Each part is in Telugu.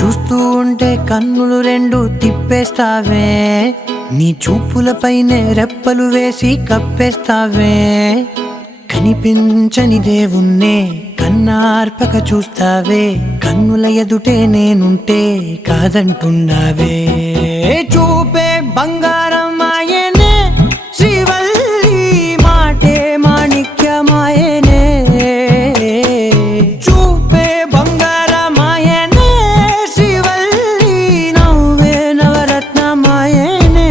చూస్తూ ఉంటే కన్నులు రెండు తిప్పేస్తావే, నీ చూపులపైనే రెప్పలు వేసి కప్పేస్తావే. కనిపించని దేవుణ్ణే కన్నార్పక చూస్తావే, కన్నుల ఎదుటే నేనుంటే కాదంటున్నావే. చూపే బంగారం ఆయనే శ్రీవల్లి, మాటే మాణిక్యమాయనే. చూపే బంగారం ఆయనే శ్రీవల్లి, నవ్వే నవరత్నమాయనే.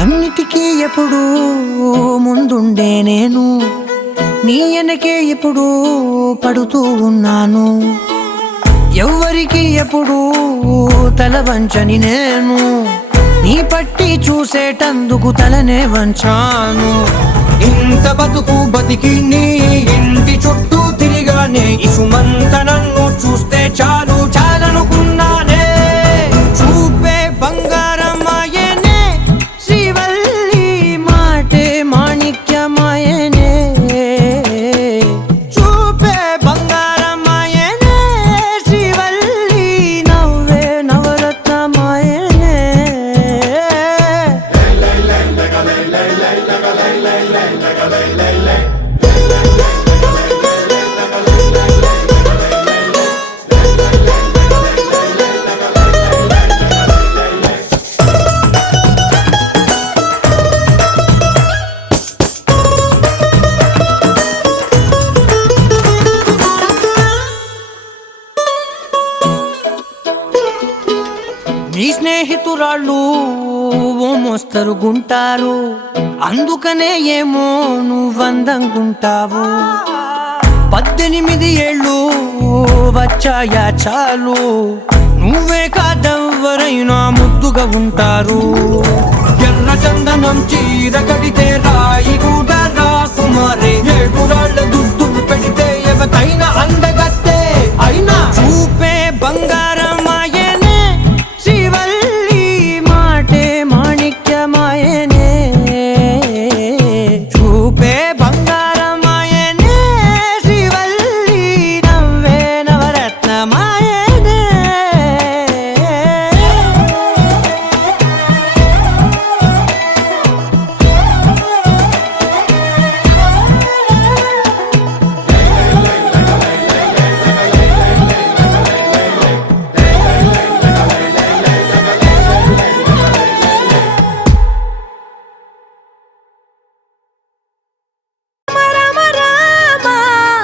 అన్నిటికీ ఎప్పుడు ముందుండే నేను, నీ వెనకే ఎప్పుడు పడుతూ ఉన్నాను. ఎవ్వరికి ఎప్పుడు తల వంచని నేను, నీ పట్టి చూసేటందుకు తలనే వంచాను. ఇంత బతుకు బతికి నీ ఇంటి చుట్టూ తిరిగానే, ఇసుమంత నన్ను చూస్తే చాలు చాలనుకున్నానే. చూపే బంగారం ఆయనే శ్రీవల్లి, మాటే మాణిక్యమాయనే. చూపే బంగారం ఆయనే శ్రీవల్లి, నవ్వే నవరత్నమాయనే. నీ స్నేహితురాళ్ళు ఓ మోస్తరుగుంటారు, అందుకనే ఏమో నువ్వందంగుంటావు. 18 ఏళ్ళు వచ్చాయా చాలు, నువ్వే కాదెవ్వరైనా ముద్దుగా ఉంటారు. ఎర్ర చందనం చీర కడితే రాయి కూడా రాకుమారే, 7 రాళ్ళ దుద్దులు పెడితే ఎవతైనా అందగత్తే అయినా. చూపే బంగారం ఆయనే శ్రీవల్లి, మాటే మాణిక్యమాయనే. చూపే బంగారం ఆయనే శ్రీవల్లి, నవ్వే నవరత్నమాయనే.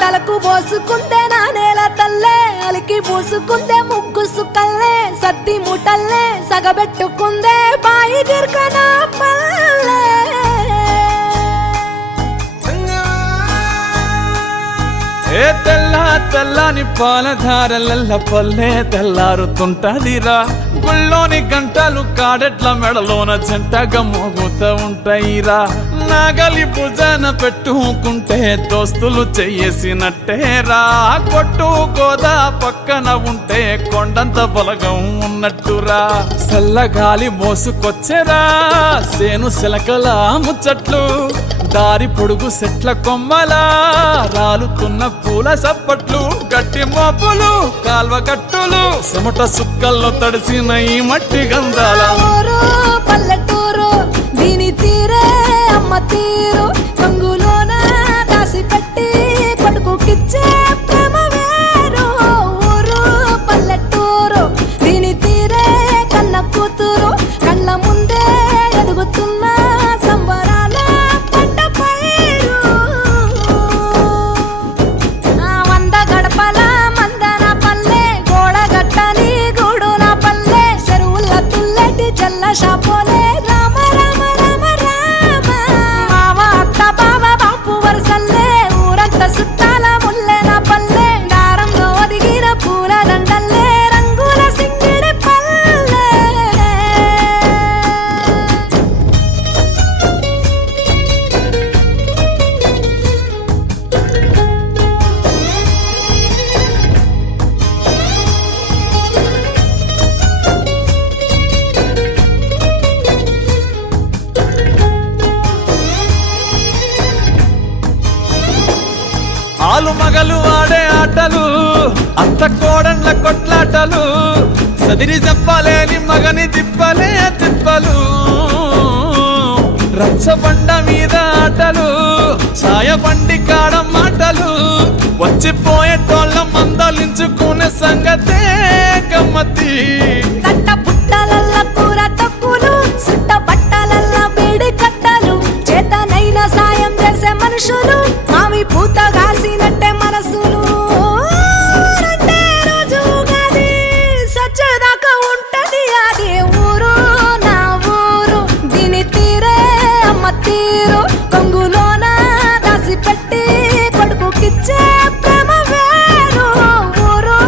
తలకు పోసుకుందే నా నేల తల్లే, అలికి పూసుకుందే ముగ్గు సుక్కల్లే, సత్తి ముటల్లే సగబెట్టుకుందే బాయి గిర్కనా పల్లె. ఏ తెల్ల తెల్లని పాలధారలల్ల పల్లె తెల్లారుతుంటదిరా, గుళ్ళోని గంటలు కాడెట్ల మెడలోన జంటగా మోగుతూ ఉంటాయిరా. నాగలి భుజాన పెట్టుకుంటే దోస్తులు చెయ్యేసినట్టేరా, కొట్టు గోదా పక్కన ఉంటే కొండంత బలగం ఉన్నట్టురా. చల్లగాలి మోసుకొచ్చెరా సేను సిలకల ముచ్చట్లు, దారి పొడుగు చెట్ల కొమ్మలా రాలుతున్న పూల సప్పట్లు, గట్టి మోపులు కాల్వ గట్టులు, చెమట సుక్కల్లో తడిసిన ఈ మట్టి గంధాల. పల్లెటూరు దీని తీరే అమ్మ తీరు, కంగులోన దాసి పెట్టి కొడుకుకిచ్చే ప్రేమ వేరు. ఊరు పల్లెటూరు దీని తీరే కన్న కూతురు, కళ్ళ ముందే ఎదుగుతున్న సంబరాల పంట పైరు. 100 గడపల మందన పల్లె, గోడ గట్టని గూడు నా పల్లె, చెరువుల తుల్లెటి జల్ల షాపోలే. రామ రామ రామ రామ, మావ ఆలు మగలు ఆడే ఆటలు అత్త కోడన్ల కొట్లాటలు సదిరి చెప్పలేని మగని తిప్పలే తిప్పలు రచ్చబండ మీద ఆటలు సాయబండి కాడ మాటలు వచ్చిపోయేటోళ్ళ మందలించుకునే సంగతే గమ్మతి కట్ట పుట్టలల్ల కూర తక్కువలు సుట్ట బట్టలల్ల వేడి కట్టలు చేతనైన సాయం చేసే మనుషులు మావి పూత కాసినట్టే మనసులు రెండే రోజు ఉగాది సచ్చేదాకా ఉంటది అది ఊరు నా ఊరు దీని తీరే అమ్మ తీరు కొంగులోన దాసి పెట్టి కొడుకుకిచ్చే ప్రేమ వేరు ఊరు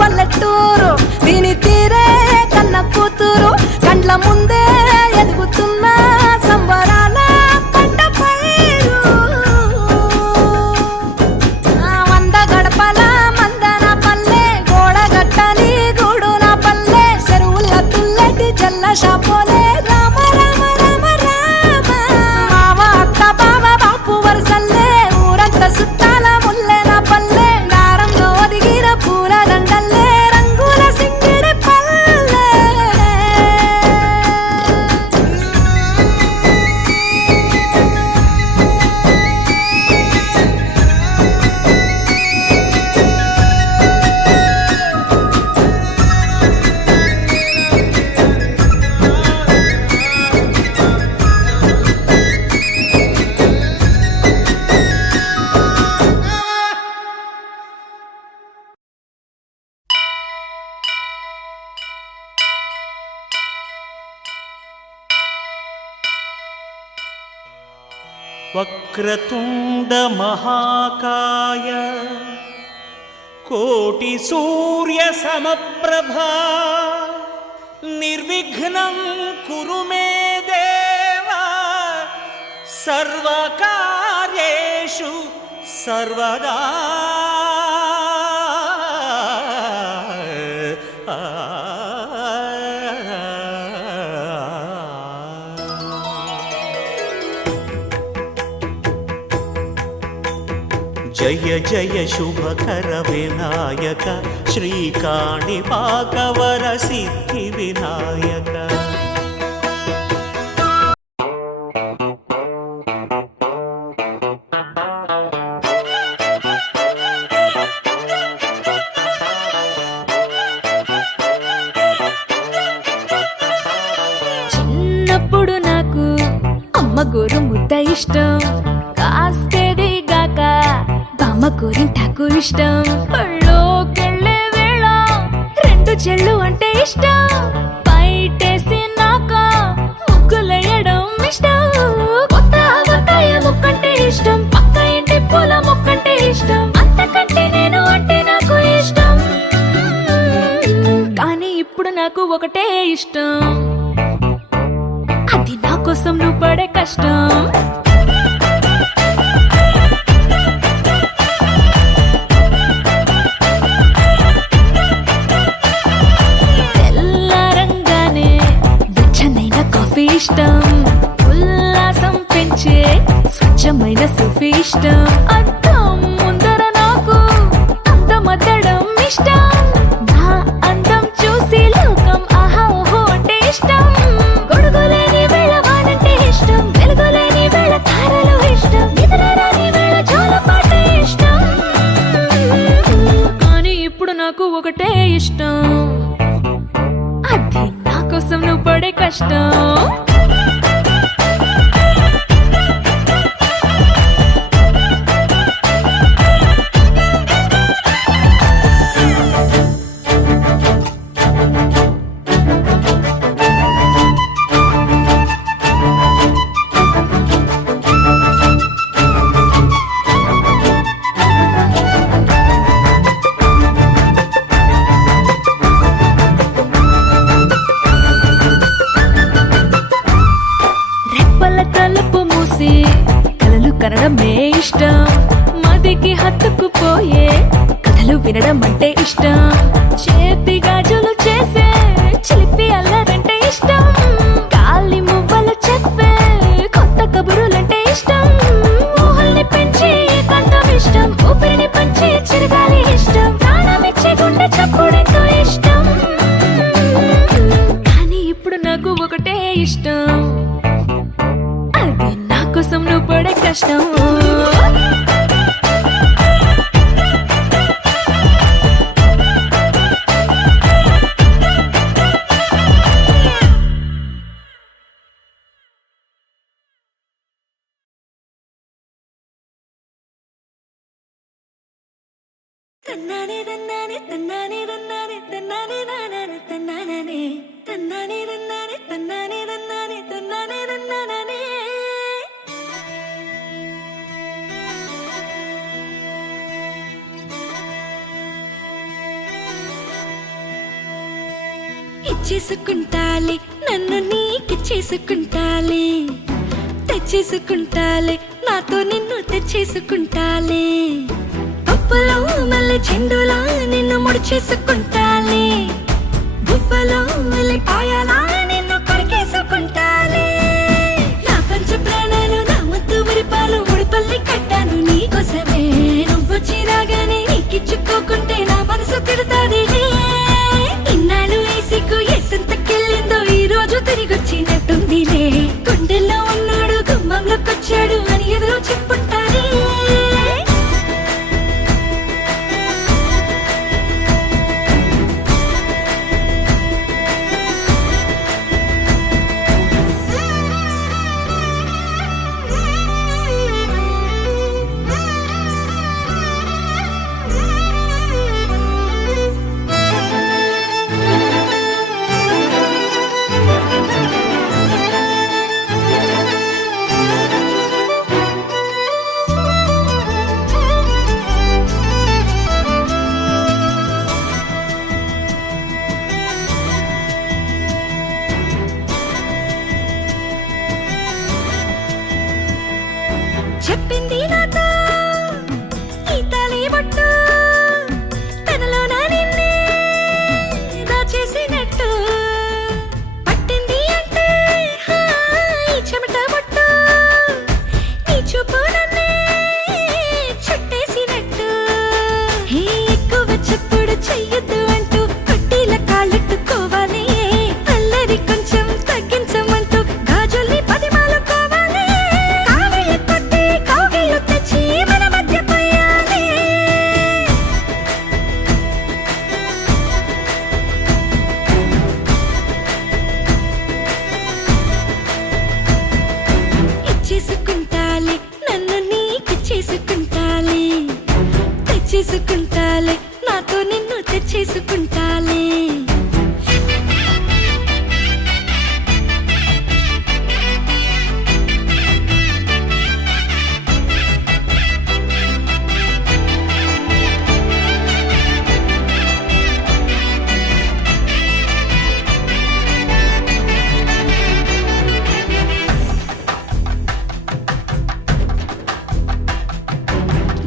పల్లెటూరు దీని తీరే కన్న కూతురు కండ్ల ముందే ఎదుగుతున్న సంబరాల పంట పైరు వంద గడపల మందన పల్లె గోడగట్టని గూడు నా పల్లె చెరువుల తుల్లటి జల్ల షాపోలే రామ రామ రామ రామ మావ అత్త బావ బాపు వరసల్లే ఊరంతా సుట్టాల ముల్లె నా పల్లె దారంలో ఒదిగిన పూల దండల్లే రంగుల సింగిడి పల్లె వక్రతుండ మహాకాయ కోటి సూర్య సమప్రభా నిర్విఘ్నం కురు మే దేవ సర్వకార్యేషు సర్వదా జయ జయ శుభకర వినాయక శ్రీకాణిపాకవర సిద్ధి వినాయక చిన్నప్పుడు నాకు అమ్మ గోరు ముద్ద ఇష్టం కాస్తేది గాక బామ్మ గోరింటాకు ఇష్టం పళ్ళోకెళ్ళే వేళ రెండు చెళ్ళు అంటే ఇష్టం బయటేసి నాక ముగ్గులేయడం ఇష్టం కొత్త ఆవకాయ ముక్కంటే ఇష్టం పక్క ఇంటి పూల మొక్కంటే ఇష్టం అంతకంటే నేను అంటే నాకు ఇష్టం కానీ ఇప్పుడు నాకు ఒకటే ఇష్టం అది నా కోసం నువ్వు పడే కష్టం తెల్లారంగానే వెచ్చనైన కాఫీ ఇష్టం ఉల్లాసం పెంచే స్వచ్ఛమైన సూఫీ ఇష్టం అద్దం ముందర నాకు అందమద్దడం ఇష్టం నా అందం చూసి లోకం ఆహా ఓహో అంటే ఇష్టం గొడుగులేని వేళ వానంటే ఇష్టం వెలుగులేని వేళ తారలు ఇష్టం నిద్రరాని వేళ జోలపాట ఇష్టం కానీ ఇప్పుడు నాకు ఒకటే ఇష్టం అది నా కోసం నువ్వు పడే కష్టం కనడమే ఇష్టం మదికి హత్తుకుపోయే కథలు వినడం అంటే ఇష్టం చేతి గాజులు చేసే చిలిపి అల్లరంటే ఇష్టం గాలి మువ్వలు చెప్పే కొత్త కబురులంటే ఇష్టం ఊహల్ని పెంచి ఏకాంతం ఇష్టం ఊపిరిని తన్నానే తన్నానే తన్నానే తన్నానే తన్నానే నానే తన్నానే తన్నానే తన్నానే తన్నానే తన్నానే తన్నానే తన్నానే ఇచ్చేసుకుంటాలే నన్ను నీకిచ్చేసుకుంటాలే తెచ్చేసుకుంటాలే నాతో నిన్ను తెచ్చేసుకుంటాలే పప్పులో మళ్ళీ చెండులా నిన్ను ముడిచేసుకుంటాలే బువ్వలో మళ్ళీ పాయలా నిన్ను కొరికేసుకుంటాలే నా పంచ ప్రాణాలు నా ముద్దు మురిపాలు ముడిపల్లి కట్టాను నీకోసమే నువ్వు చిరాగానే నీకిచ్చుకోకుంటే నా మనసు తిడతాదిలే ఇన్నాళ్ళు వేసికు ఎసంతకెళ్ళిందో ఈ రోజు తిరిగొచ్చినట్టుందిలే గుండెల్లో ఉన్నాడు గుమ్మంలోకొచ్చాడు అని ఎదురు చెప్పుంటారే చెప్పింది నాతో ఈ తలి బొట్టు తనలో నా నిన్నే దాచేసినట్టు పట్టింది అంటే ఈ చెమట బొట్టు నీ చూపు నన్నే చుట్టేసినట్టు ఎక్కువ చెప్పుడు చెయ్యొద్దు అంటూ పట్టీల కాళ్ళెట్టుకోవాలి అల్లరి కొంచెం తగ్గించమంటూ గాజుల్ని పదిమాలుకోవాలి ఇచ్చేసుకుంటాలే నన్ను నీకిచ్చేసుకుంటాలే తెచ్చేసుకుంటాలే నాతో నిన్ను తెచ్చేసుకుంటాలే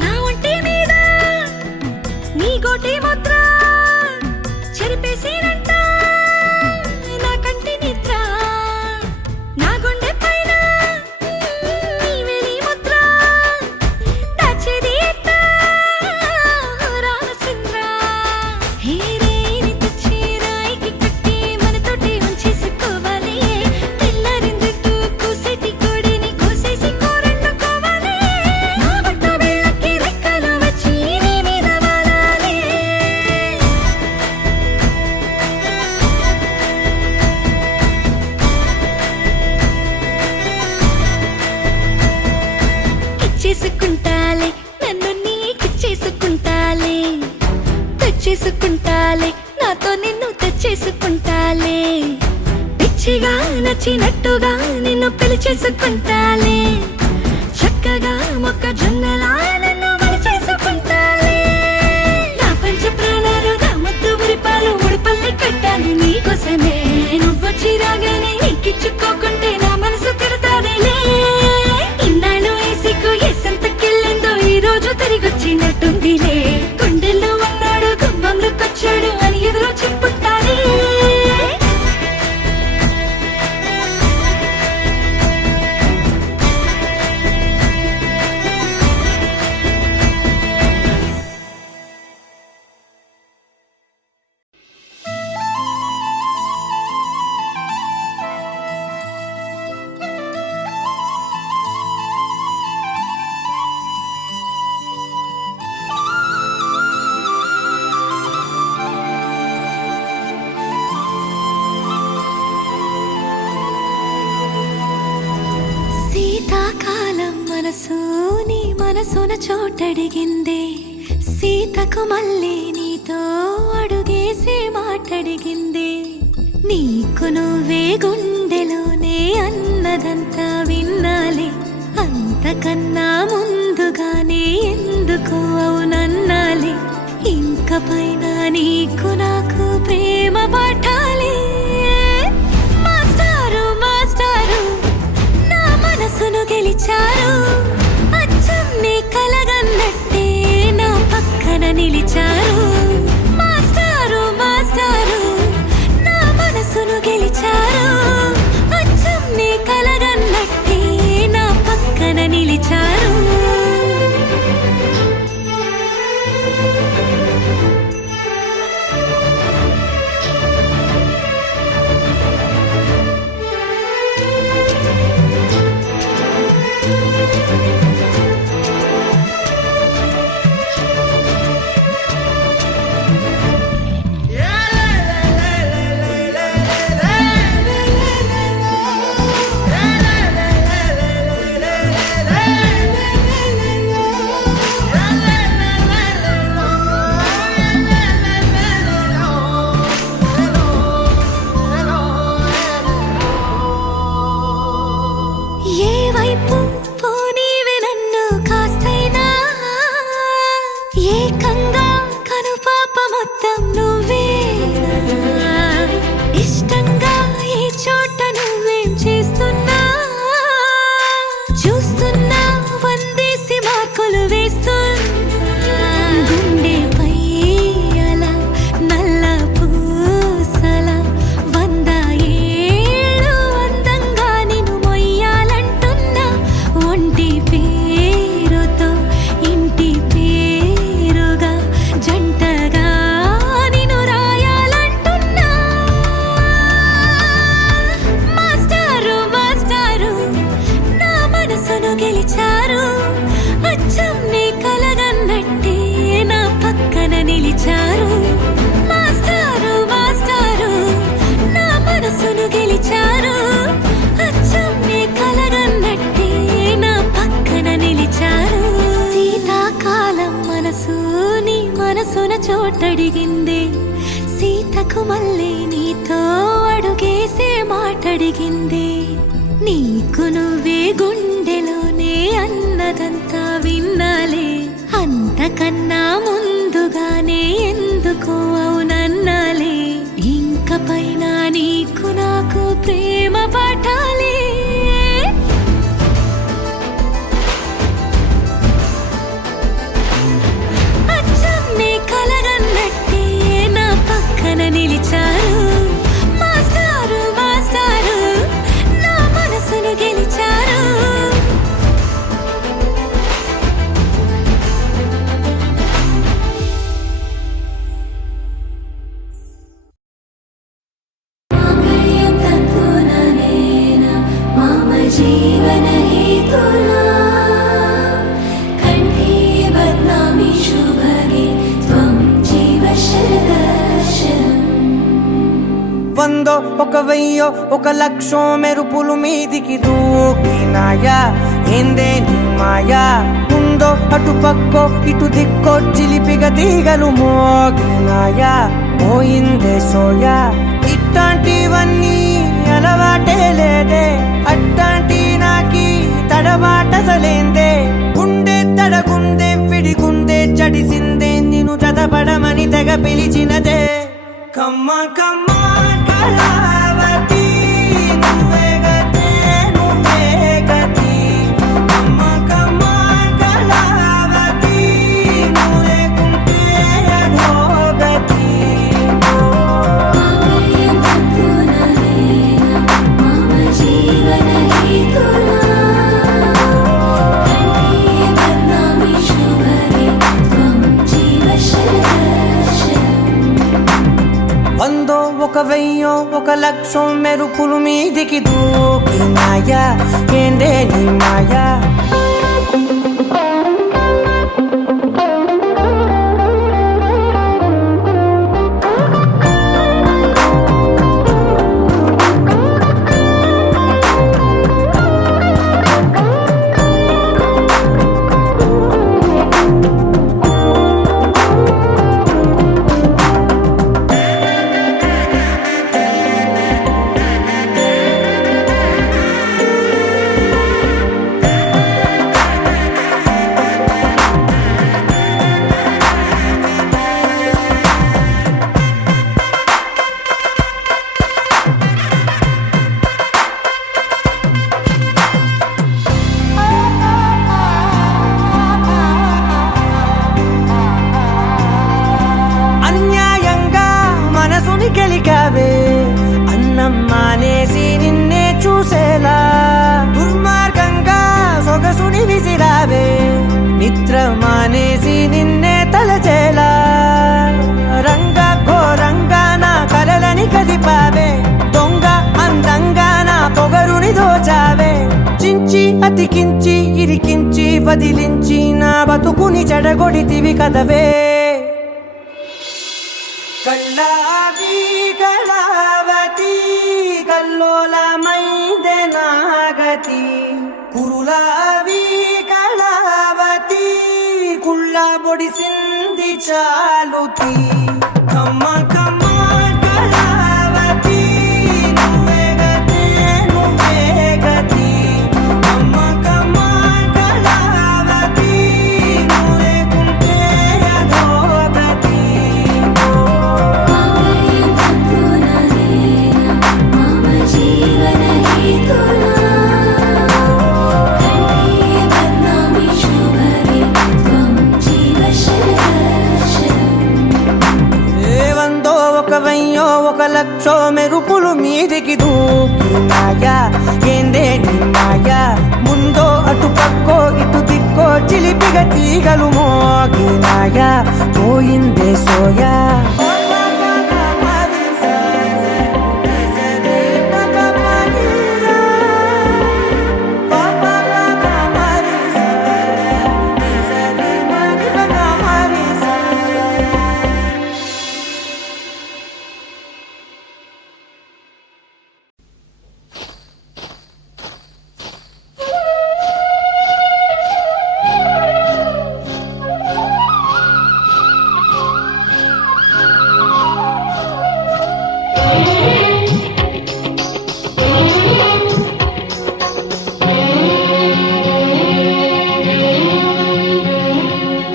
నా ఒంటి మీద నీ గోటి ముద్ర చెరిపేసినంట నా కంటి నిద్ర నా గుండె పైన నీ వెలి ముద్ర దాచేది ఎట్ట రామచంద్ర హే రేని తెచ్చి రాయికి కట్టి మనతోటి ఉంచేసుకోవాలి తెల్లారిందంటూ కూసేటి కోడిని కోసేసి కూరండుకోవాలి నా బట్ట బిళ్ళకి రెక్కలు వచ్చి నీ మీద వాలాలి ఇచ్చేసుకుంటాలే నన్ను నీకిచ్చేసుకుంటాలే తెచ్చేసుకుంటాలే నాతో నిన్ను తెచ్చేసుకుంటాలే పిచ్చిగా నచ్చినట్టుగా నిన్ను పిలిచేసుకుంటాలే చక్కగా మొక్కజొన్నలా నన్ను వలిచేసుకుంటాలే నా పంచ ప్రాణాలు నా ముద్దు మురిపాలు ముడిపల్లి కట్టాను నీకోసమే నువ్వు చిరాగానే నీకిచ్చుకోకుంటే నా మనసు తిడతాదిలే ఇన్నాళ్ళు వేసికు ఎసంతకెళ్ళిందో ఈ రోజు తిరిగొచ్చినట్టుందిలే గుండెల్లో ఉన్నాడు గుమ్మంలోకొచ్చాడు అని ఎదురు చెప్పుంటారే మనసు నీ మనసున చోటడిగిందే సీతకు మళ్ళీ నీతో అడుగేసి మాటడిగింది, నీకు నువ్వే గుండెలోనే అన్నదంతా విన్నాలే, అంతకన్నా ముందుగానే ఎందుకు అవునన్నాలే, ఇంక పైన నీకు నాకు ప్రేమ పాఠాలే. మాస్టారు మాస్టారు నా మనసును గెలిచారు, అచ్చం నీ కలగన్నట్టే నా పక్కన నిలిచారు. మాస్టారు మాస్టారు నా మనసును గెలిచారు, అచ్చం నీ కలగన్నట్టే నా పక్కన నిలిచారు. ఏ వైపు పోనీవే నన్ను కాస్తైనా, ఏకంగా కనుపాప మొత్తం నువ్వేనా, ఇష్టంగా ఏ చోట నువ్వేం చేస్తున్నా, చూస్తున్నా వందేసి మార్కులు వేస్తున్నా, గుండెపై అలా నల్ల పూసల 100 ఏళ్ళు అందంగా నిన్ను మొయ్యాలంటున్నా, ఒంటి పేరుతో ఇంటి పేరుగా జంటగా నిన్ను రాయాలంటున్నా. మాస్టారు మాస్టారు నా మనసును గెలిచారు, అచ్చం నీ కలగన్నట్టే నా పక్కన నిలిచారు. మాస్టారు మాస్టారు నా మనసును గెలిచారు, అచ్చం నీ కలగన్నట్టే నా పక్కన నిలిచారు. శీతాకాలం మనసు నీ మనసున చోటడిగింది, సీతకు మళ్ళీ నీతో అడుగేసే మాటడిగింది, నీకు నువ్వే గుండెలోనే అన్నదంతా విన్నాలే, అంతకన్నా ముందుగానే ఎందుకు అవునన్నాలే, ఇంక పైన నీకు నాకు ప్రేమ పాఠాలే. అచ్చం నీ కలగన్నట్టే నా పక్కన నిలిచారు. మాస్టారు మాస్టారు నా మనసును గెలిచారు. మమ జీవన హేతునా కంఠే బధ్నామి శుభగే త్వం జీవ శరదర్శనం. 100 1 వెయ్యో 1 లక్షో మెరుపులు మీదికి దూకినాయా, ఏందే నీ మాయా, ఉందో అటు పక్కో ఇటు దిక్కో చిలిపిగా తీగలు మోగినాయా, పోయిందే సోయా, ఇట్లాంటివన్నీ అలవాటే లేదే, అట్లాంటి నాకి తడబాటసలేందే, గుండె తడగుందే విడిగుందే చడిసిందే, నిన్ను చదపడమని తెగ పిలిచినదే. కమ్మ కమ్మ కళావతి నువ్వే గతే నువ్వే గతి, కమ్మ కమ్మ కళావతి నువ్వే కుంటే అధోగతి. మమ జీవన హేతునా కంఠే బధ్నామి శుభగే త్వం జీవ శరదర్శనం. 100 1 వెయ్యో 1 లక్షో మెరుపులు మీదికి దూకినాయా, ఏందే నీ మాయా. అతికించి ఇరికించి వదిలించి నా బతుకుని చెడగొడితివి కదవే కళ్ళావి కళావతి కల్లోలమైందే నాగతి కురులావి కళావతి కుళ్ళ బొడిసింది చాలుతి కమ్మ కమ్మ కళావతి నువ్వే గతే నువ్వే గతి కమ్మ కమ్మ కళావతి నువ్వే కుంటే అధోగతి ఏవందో ఒక వెయ్యో ఒక లక్షో మెరుపులు మీదికి దూకినాయా ఏందే నీ మాయా ముందో అటు పక్కో ఇటు దిక్కో చిలిపిగ తీగలు మోగినాయా పోయిందే సోయా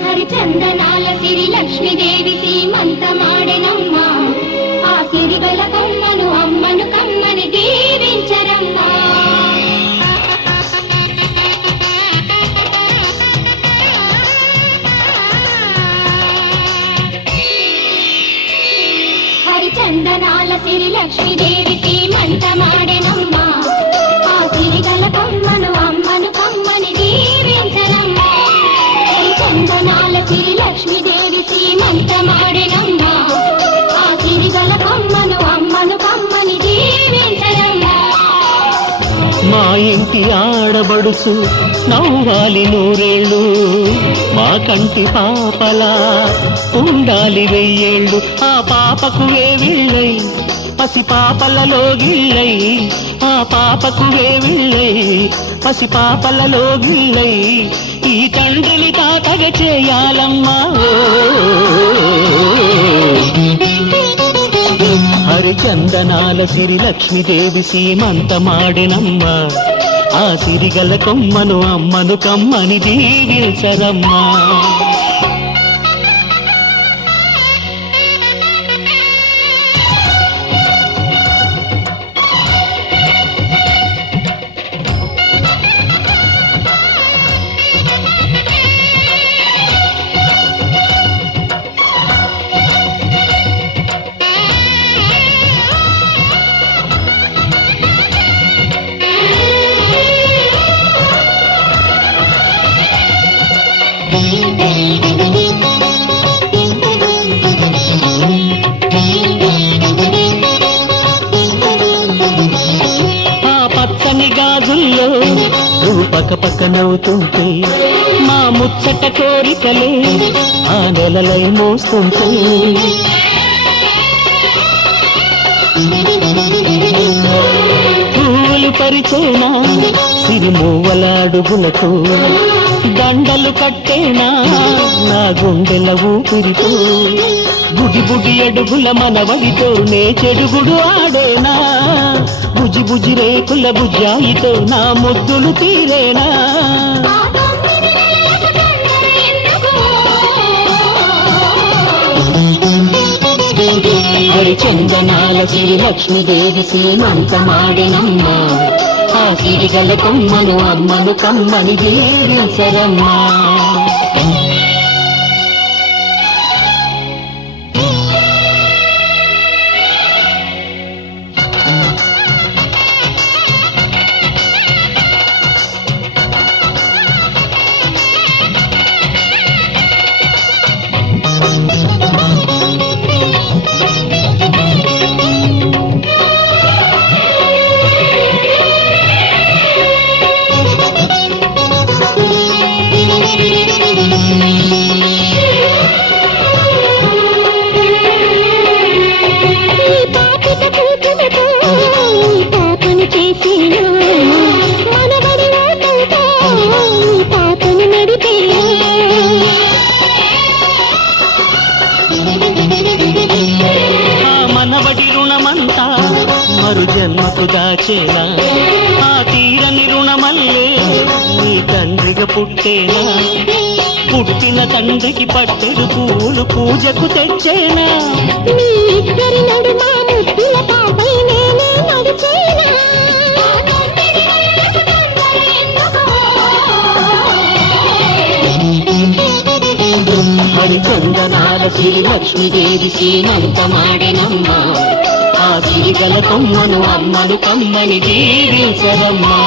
హరిచందనాల సిరి లక్ష్మీదేవి సీమంతమాడెనమ్మ ఆ సిరిగల కొమ్మను అమ్మను కమ్మని దీవించరమ్మా హరిచందనాల సిరి లక్ష్మీదేవి సీమంతమాడెనమ్మ ఆ సిరిగల కొమ్మను అమ్మను కమ్మని దీవించరమ్మా చందనాల సిరి లక్ష్మీదేవి సీమంతమాడెనమ్మ ఆ సిరిగల కొమ్మను అమ్మను కమ్మని దీవించరమ్మా మా ఇంటి ఆడబడుచు నవ్వాలి నూరేళ్ళు మా కంటి పాపలా ఉండాలి వెయ్యేళ్ళు ఆ పాపకు వేవిళ్ళై పసి పాపలలో గిళ్ళై ఆ పాపకు వేవిళ్ళై పసి పాపలలో గిళ్ళై ఈ తండ్రిని తాతగ చేయాలమ్మా హరిచందనాల సిరి లక్ష్మీదేవి సీమంతమాడెనమ్మ ఆ సిరిగల కొమ్మను అమ్మను కమ్మని దీవించరమ్మా గాజుల్లో నువ్వు పక్క నవ్వుతుంటే మా ముచ్చట కోరికలే ఆ నెలలై మోస్తుంటే పూలు పరిచేనా సిరిమూవల అడుగులతో దండలు కట్టేనా నా గుండెల ఊపిరితో బుడి బుడి అడుగుల మనవడితో నే చెడుగుడు ఆడేనా బుజి బుజి రేకుల బుజ్జాయితో నా ముద్దులు తీరేనా హరిచందనాల సిరి లక్ష్మీదేవి సీమంతమాడెనమ్మ ఆ సిరిగల కొమ్మను అమ్మను కమ్మని దీవించరమ్మా మరు జన్మకు దాచేనా ఆ తీరని రుణమల్లే నీ తండ్రిగా పుట్టేనా పుట్టిన తండ్రికి పట్టెడు పూలు పూజకు తెచ్చేనా మీ ఇద్దరి నడుమ ముద్దుల పాపై నేనే నడిచేనా హరిచందనాల శ్రీ లక్ష్మీదేవి సీమంతమాడెనమ్మా ఆ సిరిగల కొమ్మను అమ్మను కమ్మని దీవించరమ్మా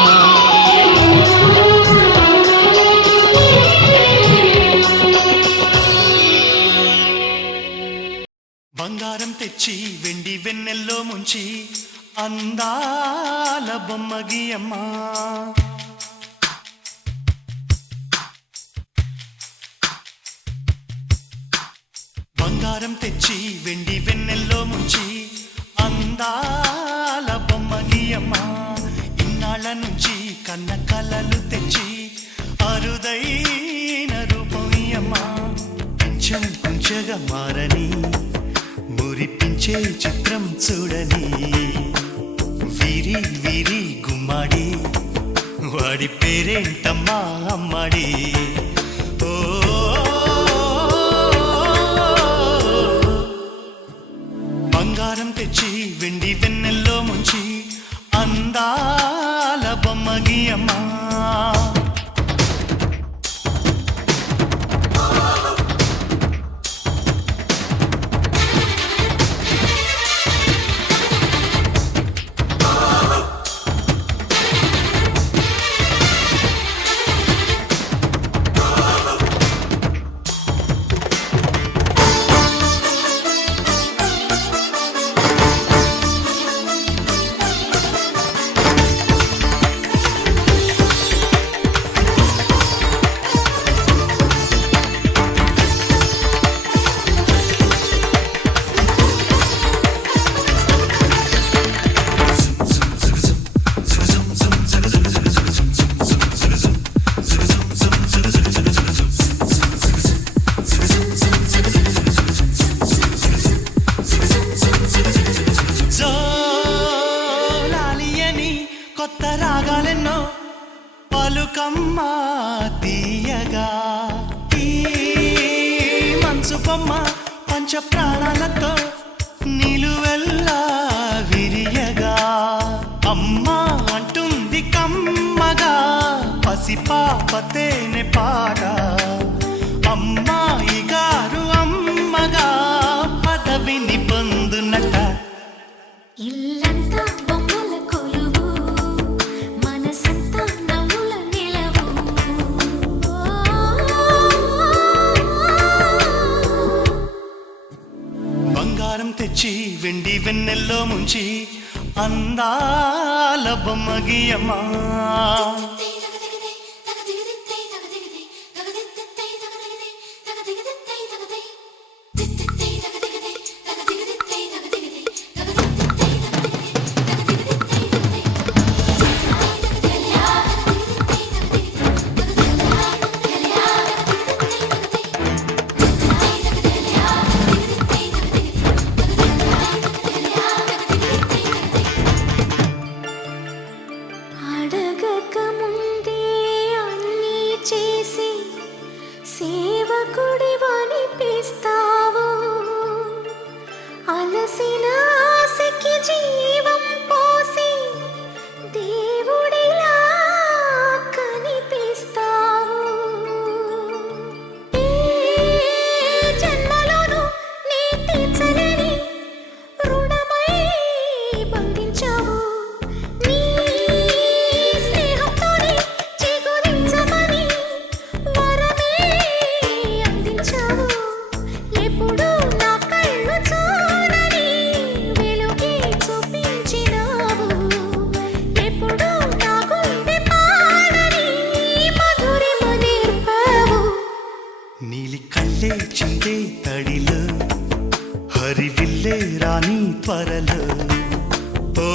బంగారం తెచ్చి వెండి వెన్నెల్లో ముంచి అందాల బొమ్మ గీయమ్మా బంగారం తెచ్చి వెండి వెన్నెల్లో ముంచి అందాల బొమ్మ గీయమ్మా ఇన్నాళ్ళ నుంచి కన్న కలలు తెచ్చి అరుదైన రూపం ఇయ్యమ్మా కొంచెం కొంచెగా మారని మురిపించే చిత్రం చూడని వీరి వీరి గుమ్మాడి వాడి పేరేంటమ్మా అమ్మాడి ఓ బంగారం తెచ్చి వెండి వెన్నెల్లో ముంచి అందాల బొమ్మ గీయమ్మా కొత్త రాగాలెన్నో పలుకమ్మా తీయగా ఈ మనసు బొమ్మ పంచ ప్రాణాలతో నిలువెల్లా విరియగా అమ్మా అంటుంది కమ్మగా పసిపాప తేనె పాట అమ్మాయి గారు అమ్మగా పదవిని పొందునట ఇల్లంతా బొమ్మల కొలువు మనసంతా నవ్వుల నిలవు బంగారం తెచ్చి వెండి వెన్నెల్లో ముంచి అందాల బొమ్మ గీయమ్మా సేవకుడివనిపిస్తావు అలసిన ఆశకి జీవం పోసి దేవుడిలా కనిపిస్తావు ఏ జన్మలోనూ నీ తీర్చలేని రుణమై బంధించావు నీ స్నేహంతోనే చిగురించమని వరమే అందించావు ఎప్పుడు నా కళ్ళు చూడని వెలుగే చూపించినావు ఎప్పుడు నా గుండె పాడని మధురిమ నేర్పావు నీలి కళ్ళే చిందే తడిలో హరివిల్లే రాణి త్వరలో ఓ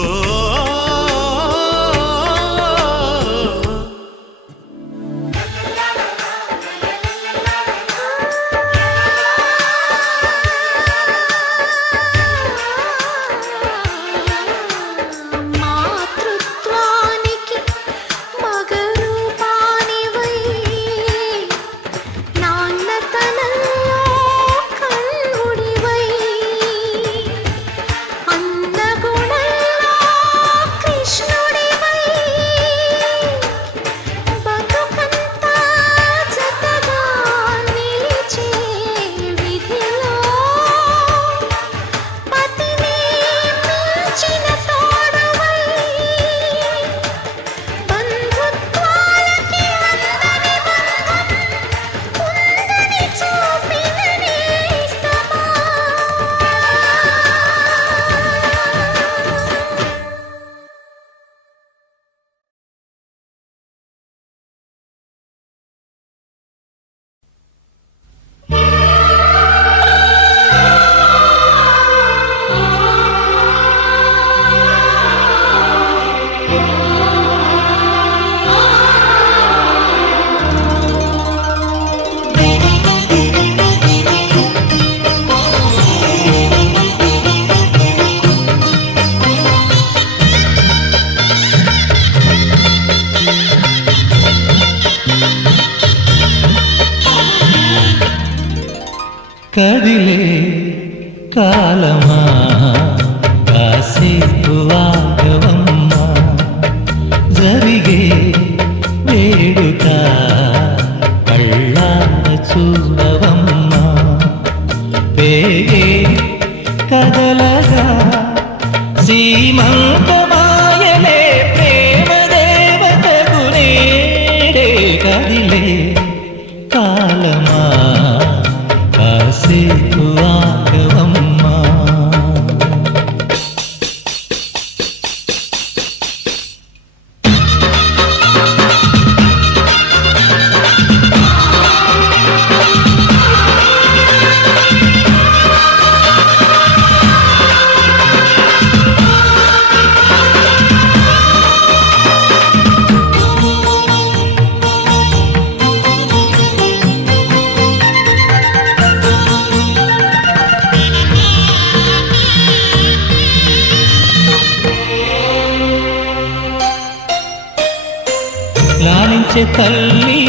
కదిలే కాలమా కాసేపు ఆగవమ్మా జరిగే వేడుక కళ్ళార చూడవమ్మా పేగే కదలగా సీమంతమాయలే ప్రేమ దేవతకు నేడే కదిలే కాలమా కాసేపు ఆగవమ్మా లాలించే తల్లి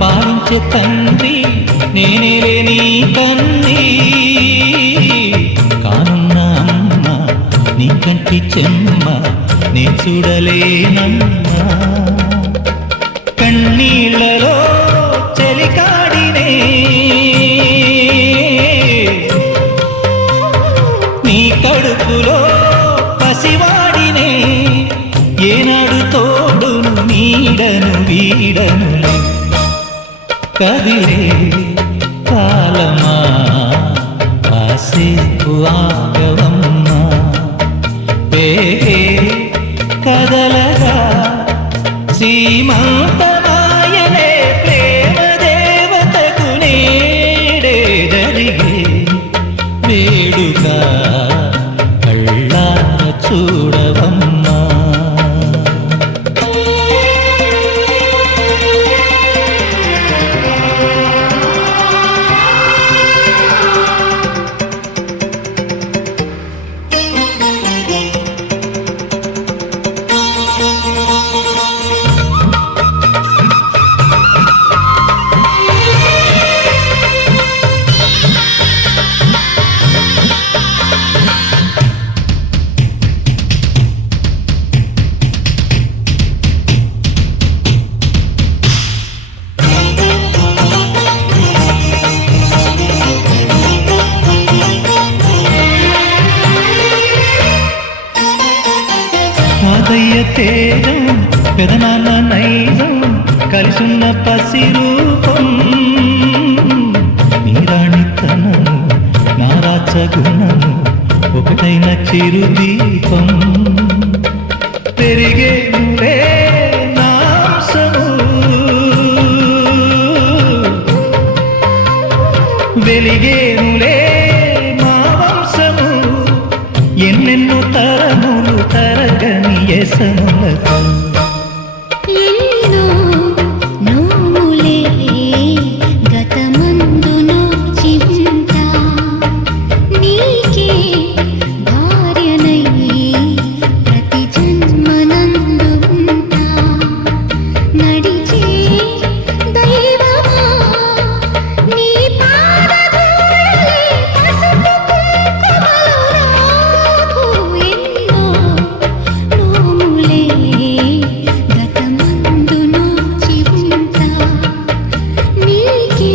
పాలించే తండ్రి నేనేలే నీ కన్నీ కానున్న అమ్మ నీ కంటి చెమ్మ నే చూడలేనమ్మా కన్నీళ్ళలో చెలికాడినే నీ కడుపులో పసివాడినే ఏనాడు తోడును నీడను వీడనులే కదిలే కాలమా కాసేపు ఆగవమ్మా పేగే కదలగా సీమంతమాయలే ప్రేమ దేవతకు నేడే జరిగే వేడుక కళ్ళార చూడవమ్మా తాతయ్య తేజం పెదనాన్న నైజం కలిసున్న పసిరూపం నీరాణితనము నారాచగుణము ఒకటైన చిరుదీపం పెరిగేనులే నాంసము వెలిగేనులే మా వంశము ఎన్నెన్నో తరములు తరగని యసములకు ఎన్నో నోములే గతమందును చింత నీకే భార్యనై ప్రతి జన్మనందు ఉంటా నడిచే దైవమా నీ పాదధూళిలే పసుపు కుంకుమలు రాకు ఎన్నో నోములే గతమందును చింత నీకే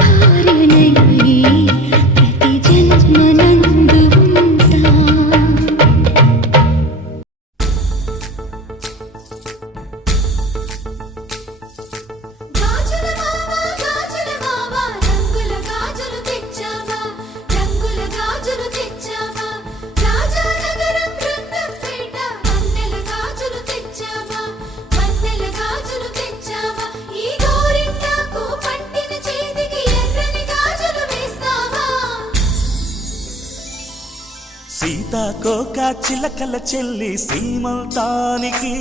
భార్యనై ప్రతి జన్మనందు ఉంటా గాజుల మావా రంగుల గాజులు తెచ్చావా రంగుల గాజులు తెచ్చావా రాజానగరం రంగంపేట వన్నెల గాజులు తెచ్చావా వన్నెల గాజులు తెచ్చావా ఈ గోరింటాకు పట్టిన చేతికి ఎర్రని గాజులు వేస్తావా సీతాకోక చిలకల చెల్లి సీమంతానికి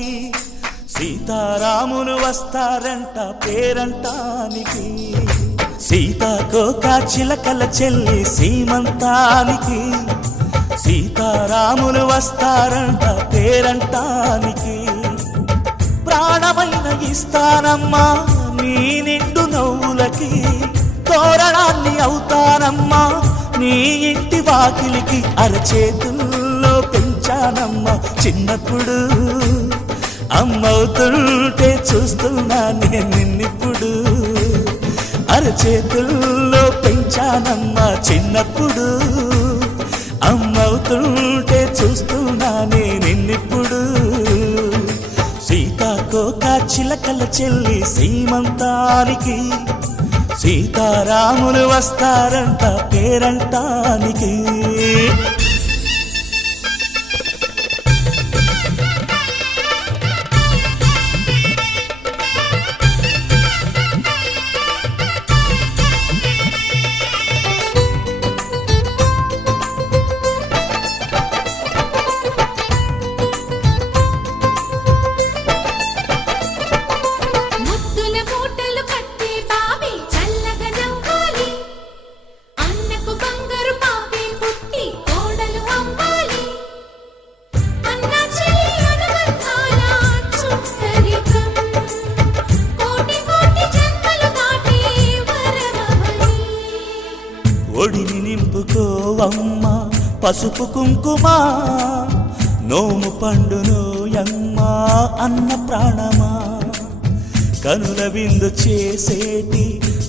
సీతారాములు వస్తారంట పేరంటానికి సీతాకోక చిలకల చెల్లి సీమంతానికి సీతారాములు వస్తారంట పేరంటానికి ప్రాణమైన ఇస్తానమ్మా నీ నిండు నవ్వులకి తోరణాన్ని అవుతానమ్మా నీ ఇంటి వాకిలికి అరచేతుల్లో పెంచానమ్మా చిన్నప్పుడు అమ్మవుతుంటే చూస్తున్నా నేను నిన్నిప్పుడు అరచేతుల్లో పెంచానమ్మా చిన్నప్పుడు అమ్మవుతుంటే చూస్తున్నా నేను నిన్నిప్పుడు సీతాకోక చిలకల చెల్లి సీమంతానికి సీతారాములు వస్తారంట పేరంటానికి ముద్దుల మూటలు కట్టి బావి చల్లగా నవ్వాలి అన్నకు బంగారు పాపి పుట్టి కోడలు అవ్వాలి అన్న చెల్లి అనుబంధాల చుట్టరికం కోటి కోటి జన్మలు దాటి వరమవని ఒడిని నింపుకోవమ్మ పసుపు కుంకుమ నోము పండునోయమ్మ అన్న ప్రాణమా కనుల విందు చేసేటి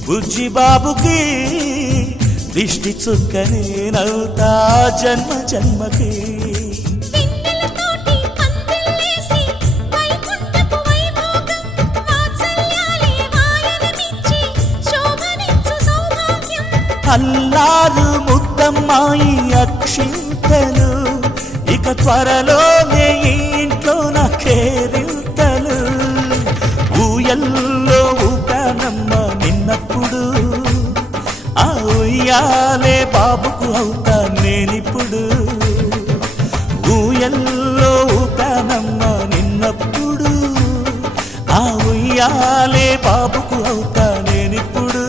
బుజ్జి బాబుకి దిష్టి చుక్కనేనవుతా జన్మ జన్మకి పిన్నెలతోటి పందిళ్ళేసి వైకుంఠపు వైభోగం వాత్సల్యాలే వాయనమిచ్చి శోభనిచ్చు సౌభాగ్యం అల్లారు ముద్దమ్మాయి అక్షింతలు ఇక త్వరలోనే ఈ ఇంట్లో నా కేరింతలు ఊయల్లో ఊపానమ్మ నిన్నప్పుడు ఆ ఉయ్యాలే బాబుకు అవుతా నేనిప్పుడు ఊయల్లో ఊపానమ్మ నిన్నప్పుడు ఆ ఉయ్యాలే బాబుకు అవుతా నేనిప్పుడు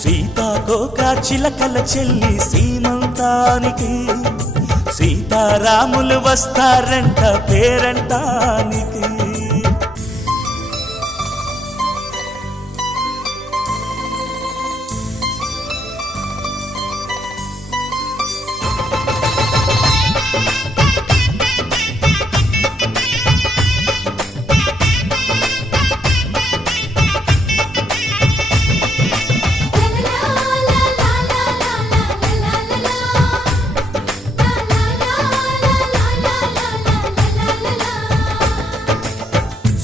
సీతాకోక చిలకల చెల్లి సీమంతానికి సీతారాములు వస్తారంట పేరంటానికి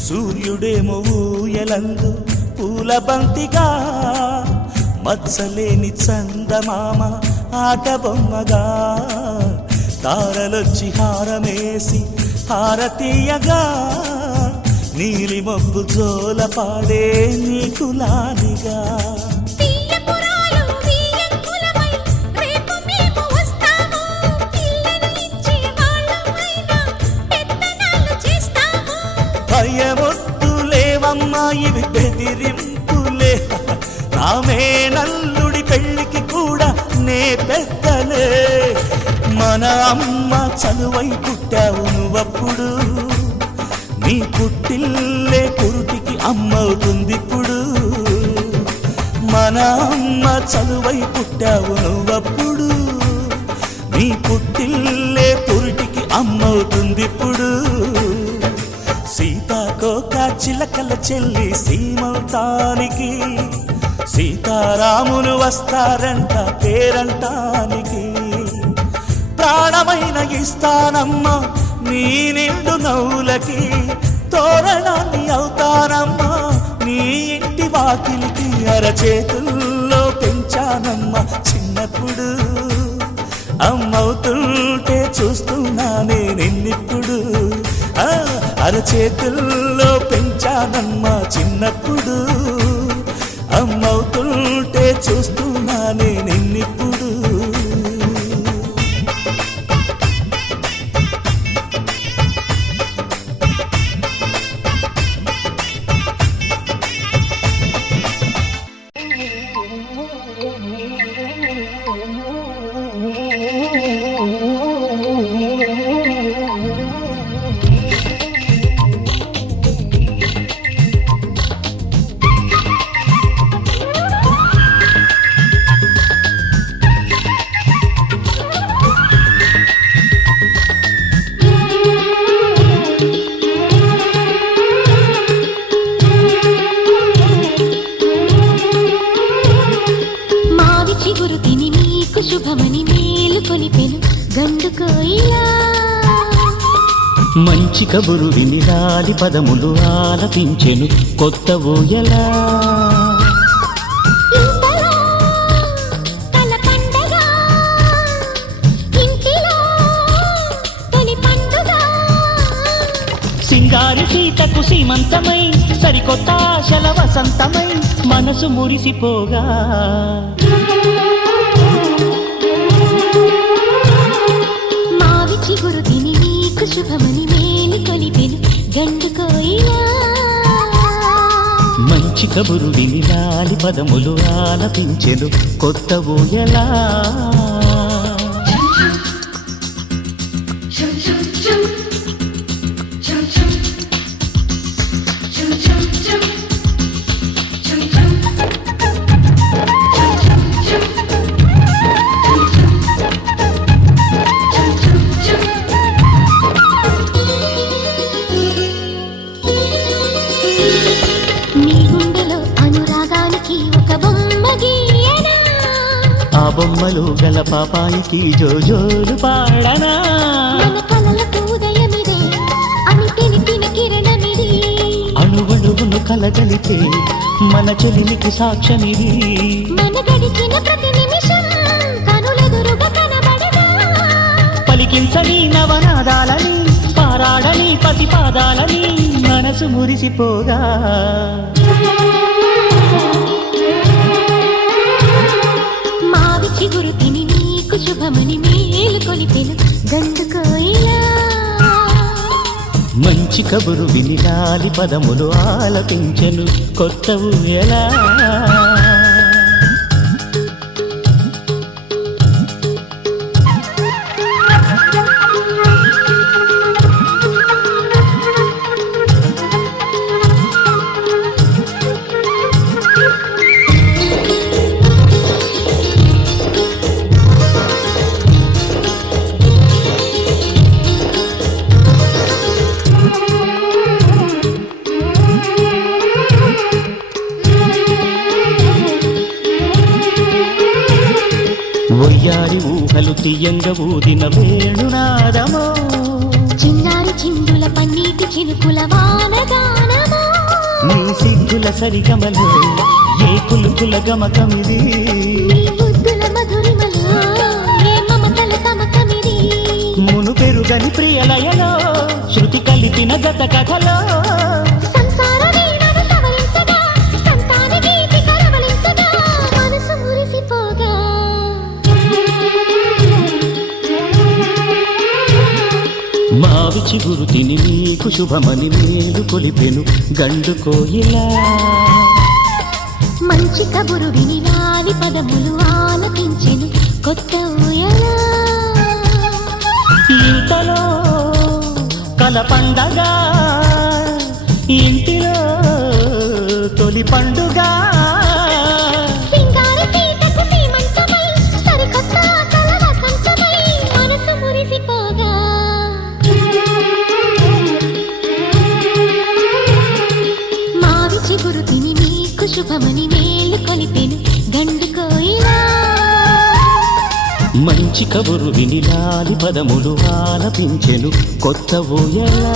సూర్యుడేమో ఊయలందు పూల బంతిగా మత్సలేని చందమామ ఆట బొమ్మగా తారలొచ్చి హారమేసి హారతీయగా నీలి మబ్బు జోల పాడే నీకులానిగా తీయపురాలు వీయంకులమై రేపు మేము వస్తాము పిల్లను ఇచ్చే వాళ్ళమైనా పెత్తనాలు చేస్తాము భయమొద్దులేవమ్మా ఇవి బెదిరింపులే నామే నల్లుడి పెళ్ళికి కూడా నే పెద్దలే మన అమ్మ చనువై పుట్టావు నువ్వప్పుడు నీ పుట్టిల్లే పురుటికి అమ్మవుతుందిప్పుడు మన అమ్మ చనువై పుట్టావు నువ్వప్పుడు నీ పుట్టిల్లే పురుటికి అమ్మవుతుందిప్పుడు సీతాకోక చిలకల చెల్లి సీమంతానికి సీతారాములు వస్తారంట పేరంటానికి ప్రాణమైన ఇస్తానమ్మా నీ నిండు నవ్వులకి తోరణాన్ని అవుతానమ్మా నీ ఇంటి వాకిలికి అరచేతుల్లో పెంచానమ్మా చిన్నప్పుడు అమ్మవుతుంటే చూస్తున్నానే నిన్నిప్పుడు అరచేతుల్లో పెంచానమ్మా చిన్నప్పుడు అమ్మవుతుంటే చూస్తున్నానే నిన్నిప్పుడు చిగురు తిని నీకు శుభమని మేలు కొలిపెను గండు కోయిలా మంచి కబురు విని రాలి పదములు ఆలపించెను కొత్త ఊయలా ఇంతలో తల పండగ ఇంటిలో తొలి పండుగ సింగారి సీతకు సీమంతమై సరికొత్త ఆశల వసంతమై మనసు మురిసిపోగా మావి చిగురు తిని నీకు శుభమని మేలు కొలిపెను గండు కోయిలా మంచి కబురు విని రాలి పదములు ఆలపించెను కొత్త ఊయలా నీ గుండెలో అనురాగానికి ఒక బొమ్మ గీయనా ఆ బొమ్మలు గల పాపాయికి జోజోలు పాడనా మన కలలకు ఉదయమిదే అని తెలిపిన కిరణమిది అణువణువును కలగలితే మన చెలిమికి సాక్ష్యమిది మన గడిచిన ప్రతి నిమిషం కనులెదురుగా కనబడగా పలికించని నవనాదాలని పారాడని పసిపాదాలని మనసు మురిసిపోగా మావి చిగురు తిని నీకు శుభమని మేలు కొలిపెను గండు కోయిలా మంచి కబురు విని రాలి పదములు ఆలపించెను కొత్త ఊయలా ఒయ్యారి ఊహలు తీయంగ ఊదిన వేణునాదమో చిన్నారి చిందుల పన్నీటి చినుకుల వానగానమో నీ సిగ్గుల సరిగమలో ఏ కులుకుల గమకమిది నీ బుద్ధుల మధురిమలో ఏ మమతల తమకమిది మును పెరుగని ప్రియలయలో శృతి కలిపిన గత కథలో సంసార వీణను సవరించగా సంతాన గీతి కరవలించగా మనసు మురిసిపోగా మావి చిగురు తిని నీకు శుభమని మేలు కొలిపెను గండు కోయిలా మంచి కబురు విని రాలి పదములు ఆలపించెను కొత్త ఊయలా ఇంతలో కల పండగ ఇంటిలో తొలి పండుగ సింగార సీతకు సీమంతమై సరికొత్త ఆశల వసంతమై మనసు మురిసిపోగా మావి చిగురు తిని నీకు శుభమని మేలు కొలిపెను గండు కోయిలా మంచి కబురు విని లాలి పదములు ఆలపించెను కొత్త ఊయలా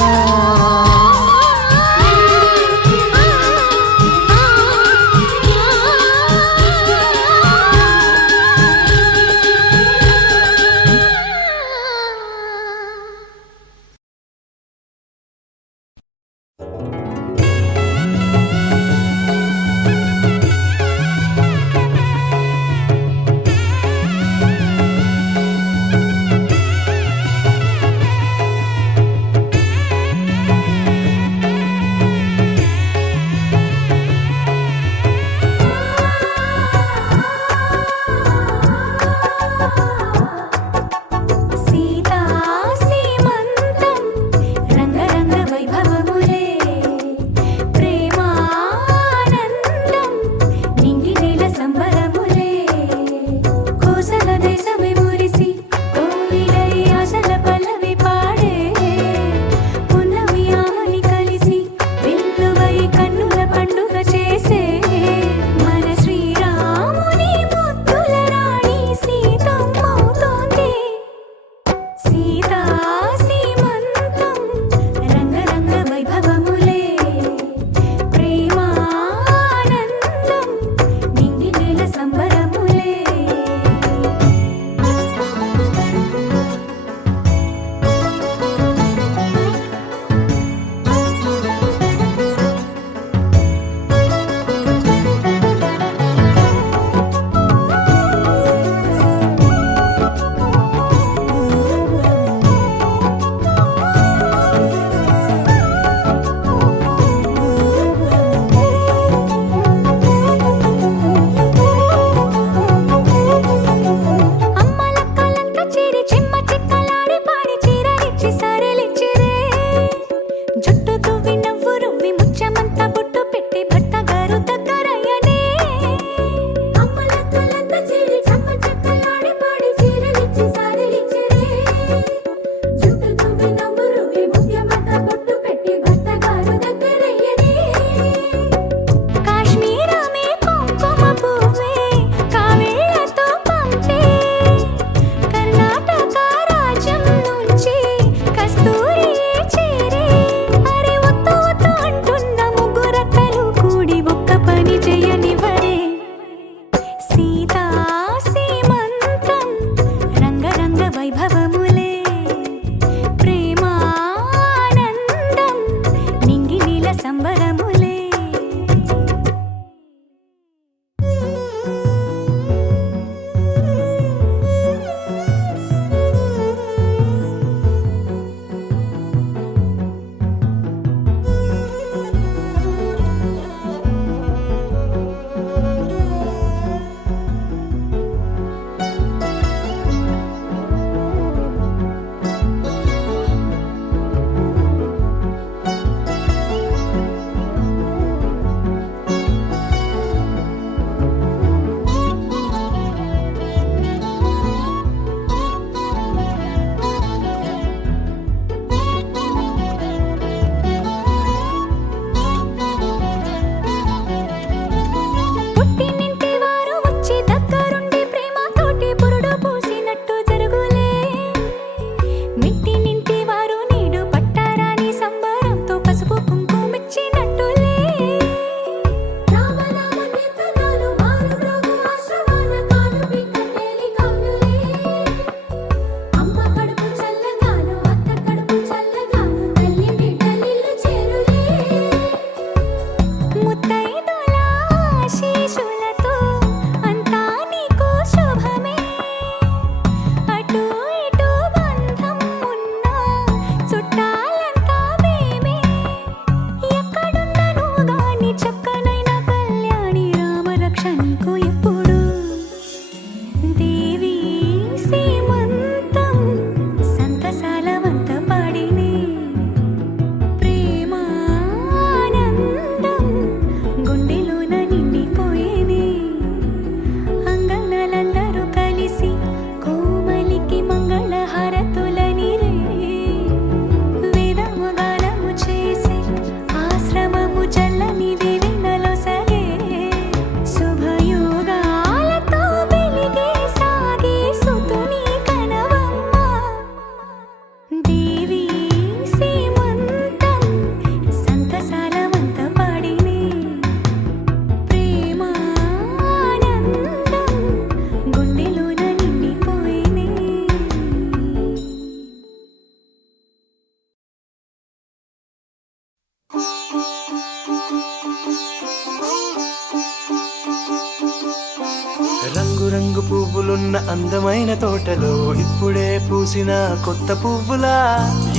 రంగు పువ్వులున్న అందమైన తోటలో ఇప్పుడే పూసిన కొత్త పువ్వులా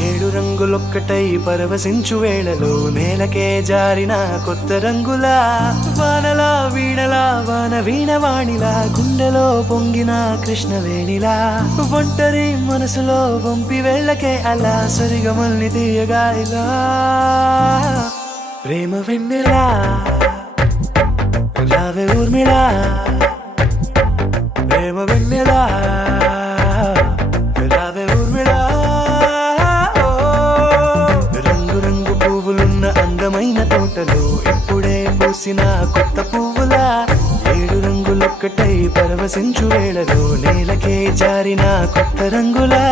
7 రంగులొక్కటై పరవశించు వేళలో నేలకే జారిన కొత్త రంగులా వానలా వీణలా వాన వీణవాణిలా గుండెలో పొంగిన కృష్ణవేణిలా ఒంటరి మనసులో వంపి వెళ్ళకే అలా సరిగమల్ని తీయగా ఇలా ప్రేమ వెన్నెలా రావే ఊర్మిళా ప్రేమ వెన్నెలా రావే ఊర్మిళా రంగు రంగు పువ్వులున్న అందమైన తోటలో ఇప్పుడే పూసిన కొత్త పువ్వులా 7 రంగులొక్కటై పరవశించు వేళలో నేలకే జారిన కొత్త రంగులా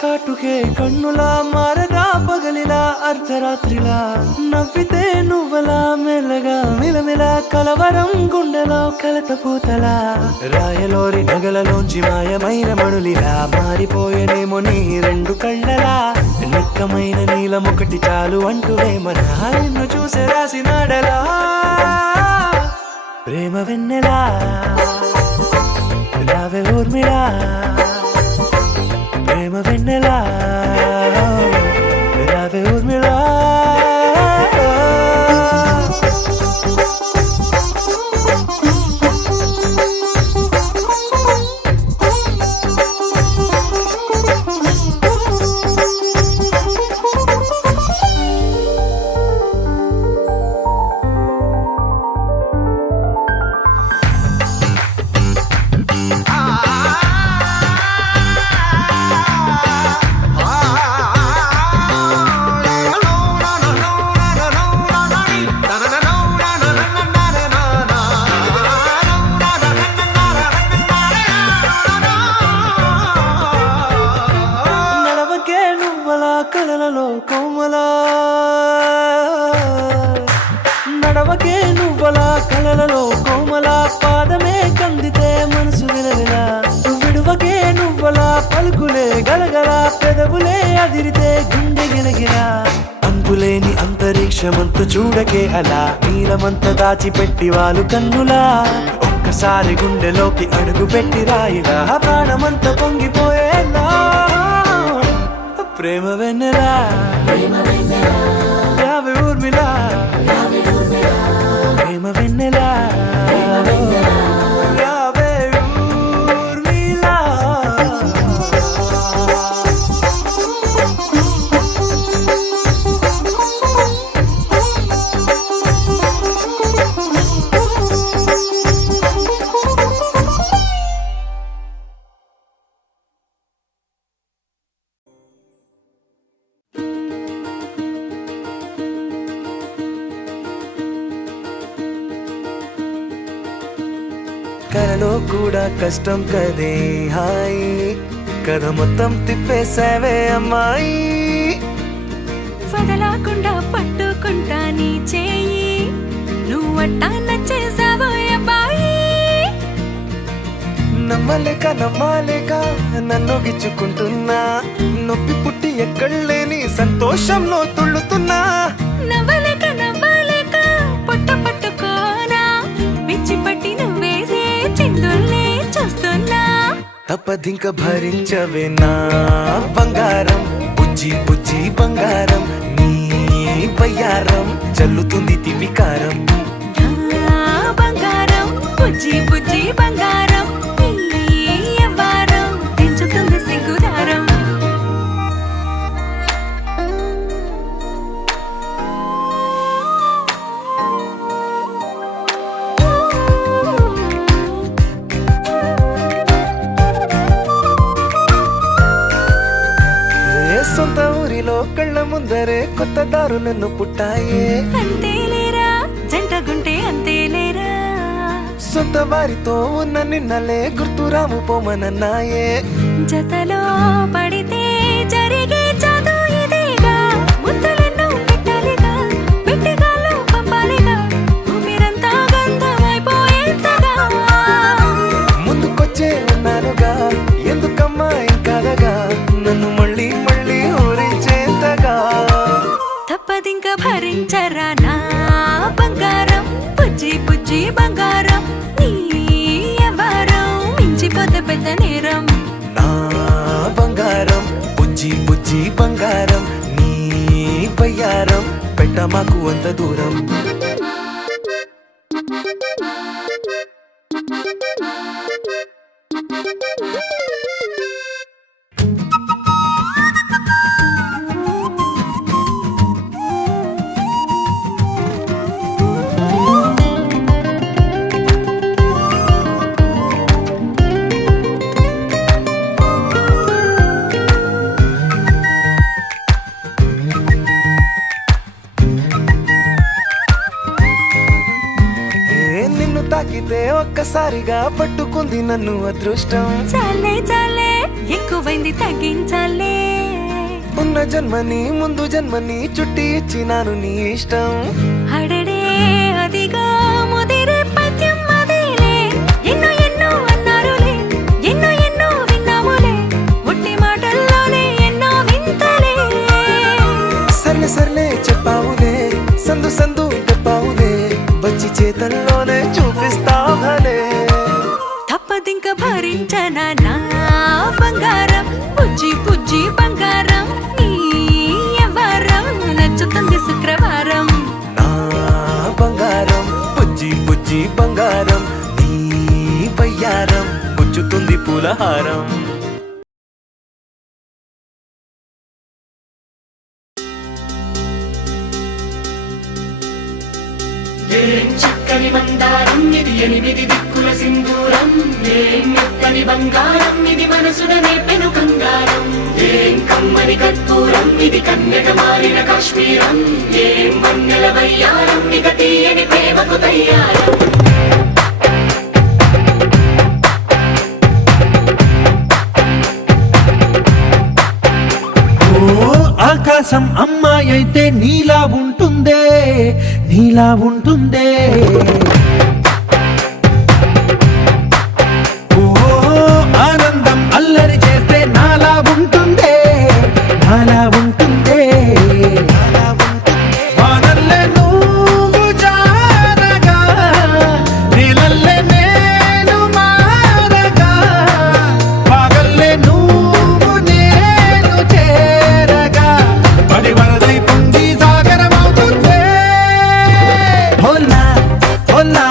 కాటుకే కన్నులా మారదా పగలిలా అర్ధరాత్రిలా నవ్వితే నువ్వలా మెల్లగా మిలమిలా కలవరం గుండెలో కలతపూతలా రాయలోరి నగలలోంచి మాయమైన మణులిలా మారిపోయేనేమో నీ 2 కళ్ళలా నిక్కమైన నీలం ఒకటి చాలు అంటూ వేమన నిన్ను చూసే రాసినాడలా ప్రేమ వెన్నెలా రావే ఊర్మిళా ప్రేమ వెన్నెలా రావే ఊర్మిళా కలలలో కోమలా నడవకే నువ్వలా కలలలో కోమలా పాదమే కందితే మనసు విలవిలా విడువకే నువ్వలా పలుకులే గలగల పెదవులే అదిరితే గుండె గిలగిలా అంతులేని అంతరిక్షమంత చూడకే అలా నీలమంత దాచిపెట్టి వాళ్ళు కన్నులా ఒక్కసారి గుండెలోకి అడుగు పెట్టి రాయిలా ప్రాణమంత పొంగిపోయేలా ప్రేమ వెన్నెలా రావే ఊర్మిళా ప్రేమ వెన్నెలా రావే ఊర్మిళా కలలో కూడా కష్టం కదే హాయ్ కథ మొత్తం తిప్పేసావే అమ్మాయి వదలకుండా పట్టుకుంటా నీ చేయి నువ్వట్టా నచ్చేసావో అబ్బాయి నమ్మలేక నన్ను గిచ్చుకుంటున్నా నొప్పి పుట్టి ఎక్కడలేని సంతోషంలో తుళ్ళుతున్నా నవ్వలేక పొట్ట పట్టుకోనా పిచ్చి పట్టి నువ్వేసే చిందుల్ని చూస్తున్నా తప్పదింక భరించవే నా బంగారం బుజ్జి బంగారం నీ బయ్యారం చల్లుతుంది తివికారం బంగారం బుజ్జి బంగారం ఎవ్వారం పెంచుతుంది సిగ్గుదారం సొంత ఊరిలో కళ్ళ ముందరే కొత్త దారులను పుట్టాయే అంతేలేరా జంటగుంటే అంతేలేరా సొంత వారితో ఉన్న నిన్నలే గుర్తురాము పోమనన్నాయే. జతలో పడితే జరిగే చదువు ఇదేగా, ముద్దలెన్నో పెట్టాలిగా, పెట్టిగాల్లో పంపాలిగా, మీరంతా గంధమైపోయేంతగా. ముందుకొచ్చే ఉన్నానుగా, ఎందుకమ్మా ఇంకాదగా, నన్ను మళ్ళీ మళ్ళీ ఊరించేంతగా. తప్పదింక భరించరా నా బంగారం, పుజ్జి పుజ్జి బంగారం, నీ ఎవరం మించిపోతే పెద్ద నేరం. నా బంగారం బుజ్జి బుజ్జి బంగారం, నీ బయ్యారం పెట్ట మాకు అంత దూరం. నిన్ను తాకితే ఒక్కసారిగా పట్టుకుంది నన్ను అదృష్టం. చాలే చాలే ఎక్కువైంది తగ్గించాలే, ఉన్న జన్మని ముందు జన్మని చుట్టి ఇచ్చినాను నీ ఇష్టం. అడడే అదిగా ముదిరే పద్యం అదేలే, ఎన్నో ఎన్నో అన్నారులే, ఎన్నో ఎన్నో విన్నాములే, ఒట్టి మాటల్లోనే ఎన్నో వింతలే. సర్లే సర్లే చెప్పావులే, సందు సందు చెప్పావులే, వచ్చి చేతల్లోనే చూపిస్తావలే. తప్పదింక భరించనా నా బంగారం, పుజ్జి పుజ్జి బంగారం, నీ ఎవరం నచ్చుతుంది శుక్రవారం. నా బంగారం బుజ్జి బుజ్జి బంగారం, నీ బయ్యారం పుచ్చుతుంది పూలహారం. ఏం చక్కని మందారం ఇది, ఎనిమిది దిక్కుల సింధూరం, ఏం మెత్తని బంగారం ఇది, మనసున నేపెను కంగారం. ఏం కమ్మని కర్పూరం ఇది, కన్నెగ మారిన కాశ్మీరం, ఏం వన్నెల వయ్యారం ఇక తీయని ప్రేమకు తయ్యారం. ఆకాశం అమ్మాయి అయితే నీలా ఉంటుందే, నీలా ఉంటుందే. ఓ ఆనందం అల్లరి చేస్తే నాలా ఉంటుందే, నాలా ఉంటుందే. వానల్లే నువ్వు జారగా, నీలల్లే నేను మారగా, పగల్లే నువ్వు నేను చేరగా, పడి వరదై పొంగి సాగరమవుతుందే. హోలా హోలా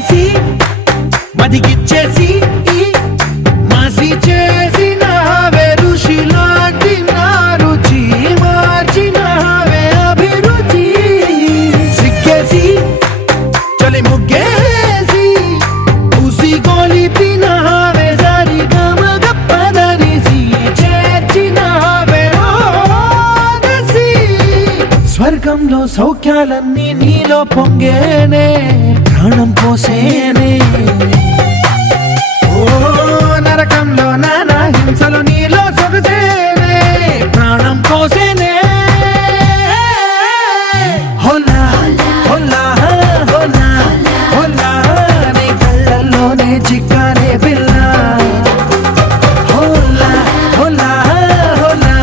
సిగ్గేసి మదిగిచ్చేసి మాసి చేసినావే ఋషిలాంటి నా రుచి మార్చినావే అభిరుచి సిగ్గేసి చలి ముగ్గేసి ఉసి గోలిపినావే సరి గమగప్పదనిసి చేర్చినావే రోదసి స్వర్గంలో సౌఖ్యాలన్నీ నీలో పొంగేనే ప్రాణం పోసేనే ఓ నరకంలో నానా హింసలు నీలో సొగసేనే ప్రాణం పోసేనే హోలా హోలా హోలా హోలా నీ కళ్ళల్లోనే చిక్కానే పిల్ల హోలా హోలా హోలా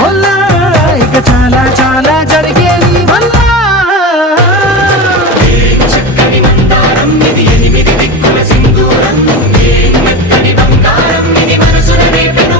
హోలా ఇక చాలా చాలా జరిగే నీ వల్ల చక్కని మందారం ఇది ఎనిమిది దిక్కుల సింధూరం ఏం మెత్తని బంగారం ఇది మనసున రేపెను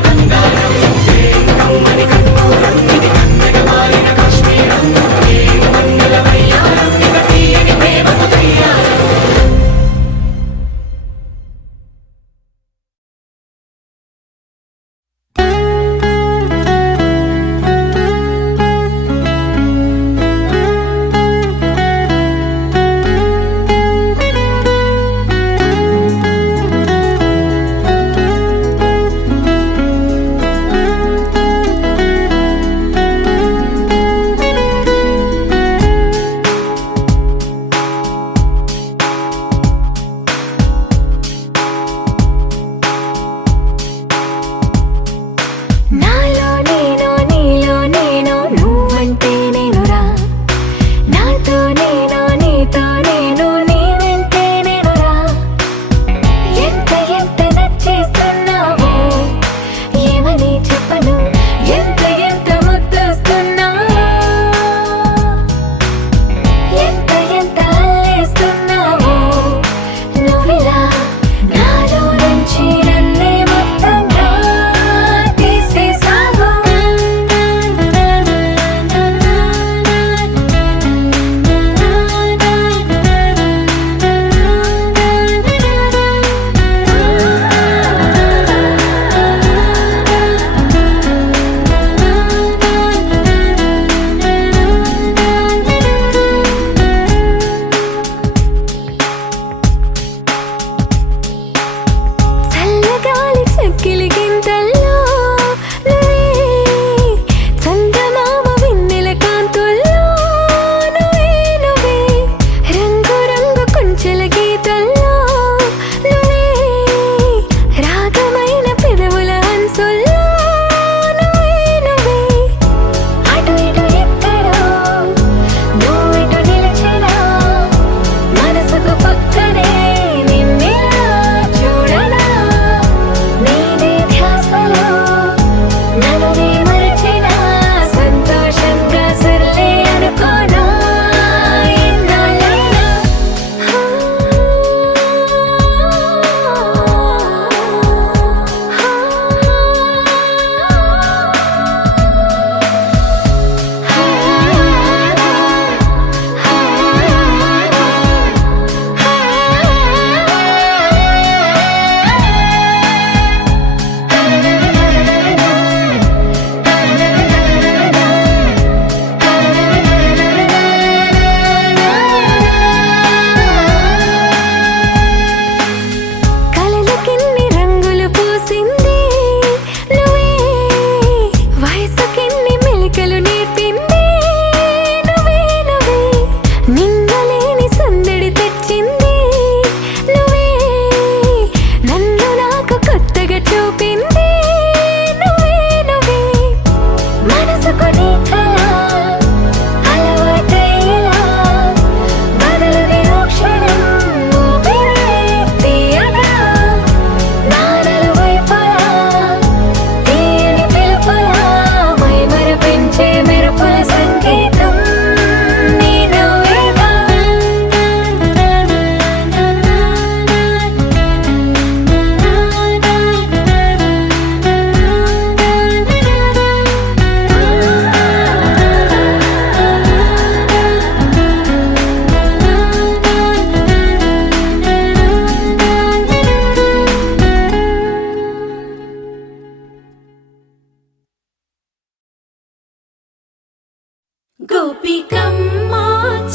గోపికమ్మ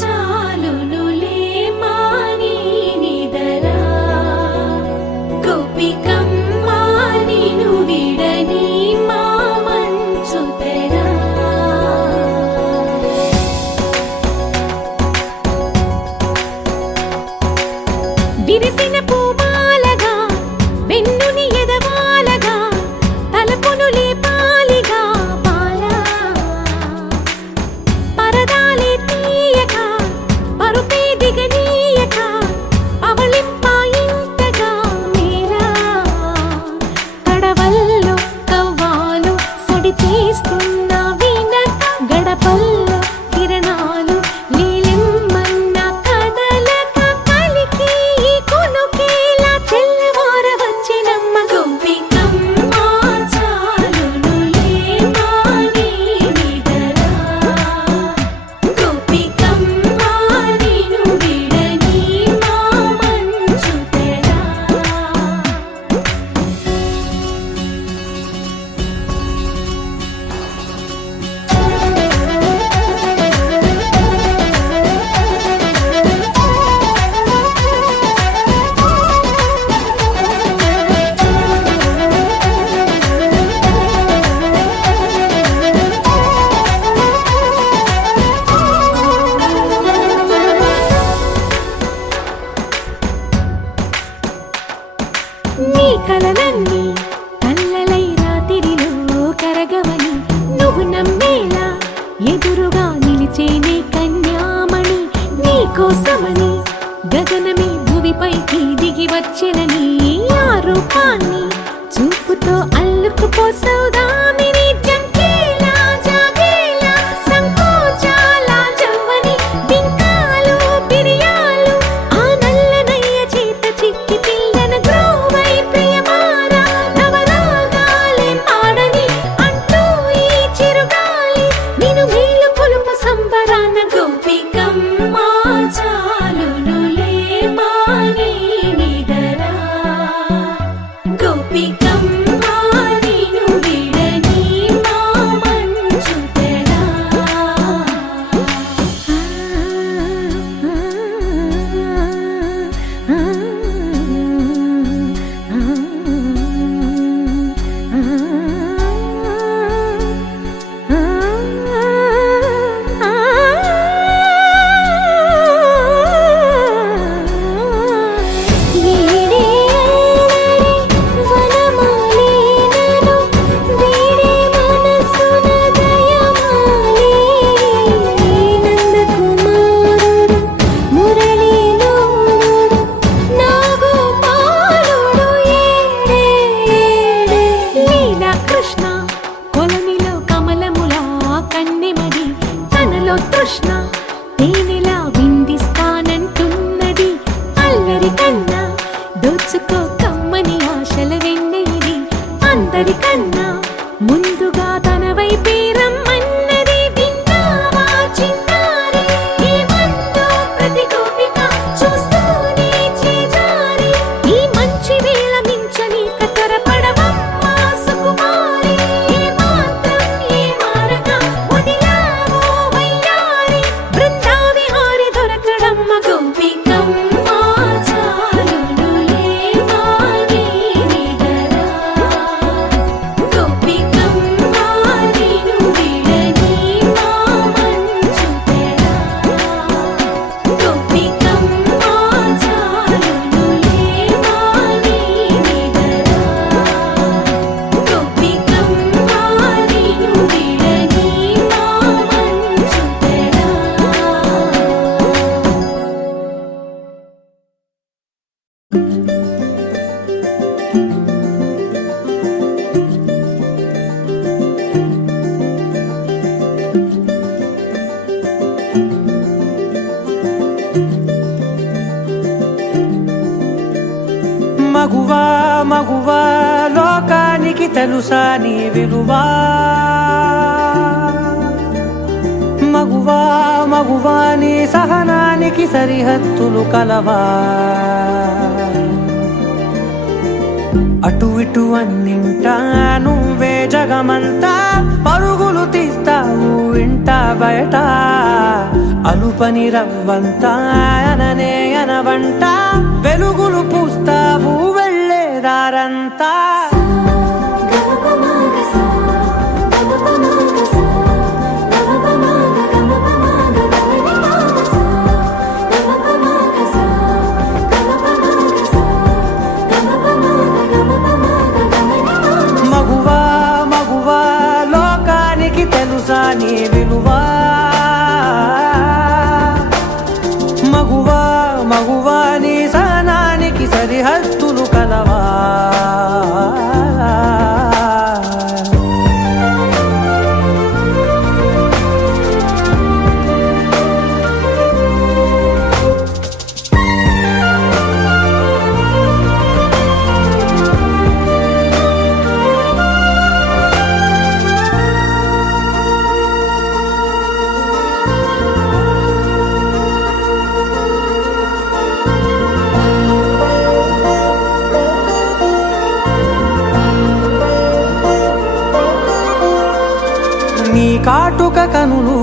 చాలునులే మాని నిదరా గోపికమ్మ నిను విడని మా మంచు తెరా విరిసిన పూమాలగా వెన్నుని ఎదవాలగా తలపును లేపాలిగా బాలా పరదాలే తీయక పరుపే దిగనీయక అవలింపాయింతగా మీరా తడవల్లో కవ్వాలు సడి చేస్తున్న వినక గడపల్లో కిరణాలు నీలిమ్మన్న కదలక కలికి కొనుకేలా తెల్లవార వచ్చినమ్మ గోపికమ్మ చాలునులే మాని నిదరా గోపికమ్మ నిను విడని మా మంచు తెరా నీ కలలన్నీ కల్లలై రాత్రిలో కరగవని నువ్వు నమ్మేలా ఎదురుగా నిలిచేనే కన్యామణి నీ కోసమని గగనమే భువిపైకి దిగి వచ్చెనని ఆ రూపాన్ని చూపుతో అల్లుకుపోసౌదామిని జంకేలా జాగేలా సంకోచాల జవ్వని బింకాలు బిరియాలు ఆ నల్లనయ్య చేత చిక్కి పిల్లన గ్రోవై ప్రియమారా నవరాగాలే పాడని అంటూ ఈ చిరుగాలి నిన్ను మేలు కొలుపు సంబరాన గోపికమ్మ చాలునులే మాని నిదరా గోపికమ్మ నిను విడని మా మంచు తెరా కృష్ణ కొలనిలో కమలములా కన్నెమది తనలో తృష్ణ తేనెలా విందిస్తానంటున్నది అల్లరి కన్నా దోచుకో కమ్మని ఆశల వెన్నెయిది అందరికన్నా ముందుగా తన వైపే రమ్మన్నది విన్నావా చిన్నారి ఏమందో ప్రతి గోపిక చూస్తూనే చేజారి ఈ మంచి వేళ మించని కతరపడవమ్మ సుకుమారి ఏ మాత్రం ఏ మారక వదిలావో వయ్యారి బృందావిహారి దొరకడమ్మ గోపికమ్మ చాలునులే మాని నిదరా గోపికమ్మ నిను విడని మా మంచు తెరా గోపికమ్మ చాలునులే మాని నిదరా గోపికమ్మ నిను విడని మా మంచు తెరా మగువా మగువా లోకానికి తెలుసా నీ విలువా మగువా మగువా నీ సహనానికి సరిహద్దులు కలవా అటు ఇటు అన్నింటా నువ్వే జగమంతా పరుగులు తీస్తావు ఇంట బయట అలుపని రవ్వంతా అననే అనవంట వెలుగులు పూస్తావు వెళ్ళేదారంతా మగువా మగువా లోకానికి తెలుసా నీ విలువా మగువా మగువా నీ సహనానికి సరిహద్దులు కలవా నీ కాటుక కనులు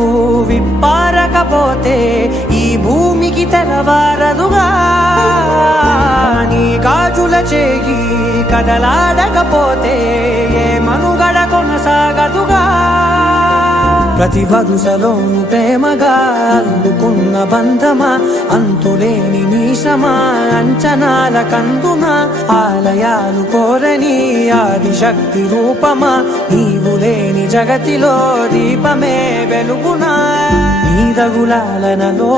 విప్పారకపోతే ఈ భూమికి తెలవారదుగా నీ గాజుల చేయి కదలాడకపోతే ఏ మనుగడ కొనసాగదుగా ప్రతి వరుసలోను ప్రేమగా అల్లుకున్న బంధమా అంతులేని నీశమా అంచనాల కందుమా ఆలయాలు కోరని ఆదిశక్తి రూపమా నీవు లేని జగతిలో దీపమే వెలుగునా నీదగులాలనలో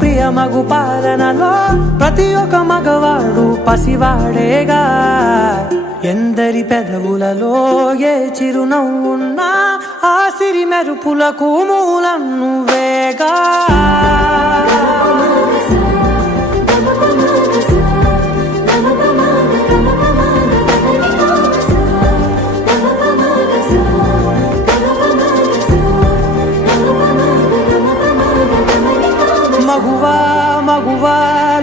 ప్రియమగు పాలనలో ప్రతి ఒక్క మగవాడు పసివాడేగా ఎందరి పెదవులలో ఏ చిరునవ్వున్నా ఆ సిరి మెరుపులకు మూలం నువ్వేగా మగువా మగువా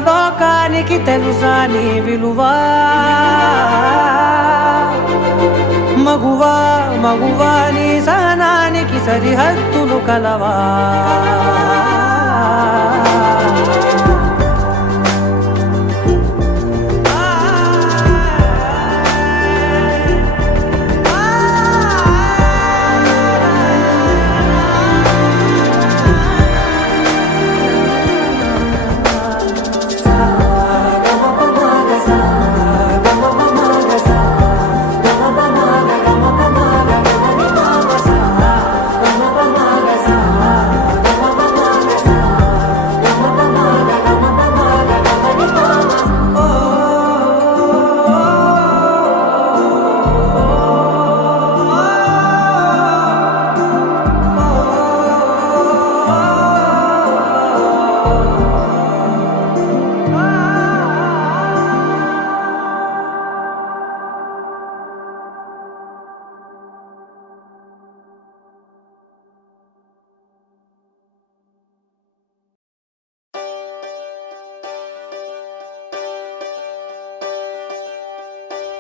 లోకానికి తెలుసా నీ విలువా మగువా మగువా నీ సహనానికి సరిహద్దులు కలవా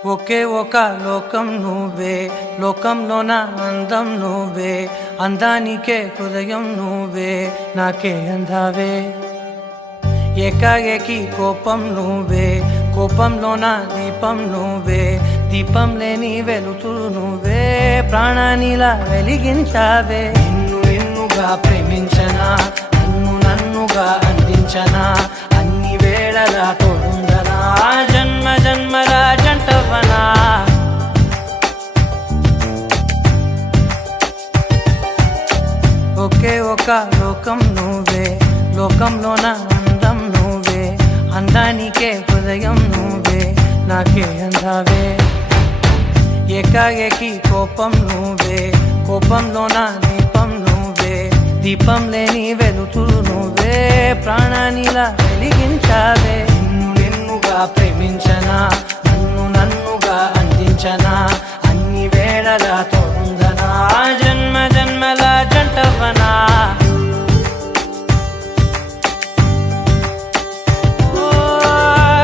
ఒకే ఒక లోకం నువ్వే లోకంలో నా అందం నువ్వే అందానికే హృదయం నువ్వే నాకే అందావే ఏకాఏకి కోపం నువ్వే కోపంలో నా దీపం నువ్వే దీపం లేని వెలుతురు నువ్వే ప్రాణానిలా వెలిగించావే నిన్ను నిన్నుగా ప్రేమించనా నన్ను నన్నుగా అందించనా అన్ని వేళలా తోడుందనా జన్మ జన్మల జంటవనా ఒకే ఒక లోకం నువ్వే లోకంలో నా అందం నువ్వే అందానికే హృదయం నువ్వే నాకే అందావే ఏకాఏకి కోపం నువ్వే కోపంలో నా దీపం నువ్వే దీపం లేని వెలుతురు నువ్వే ప్రాణానిలా వెలిగించావే నిన్ను నిన్నుగా ప్రేమించనా నన్ను నన్నుగా అందించనా అన్ని వేళలా తోడుందనా జన్మ జన్మల జంటవనా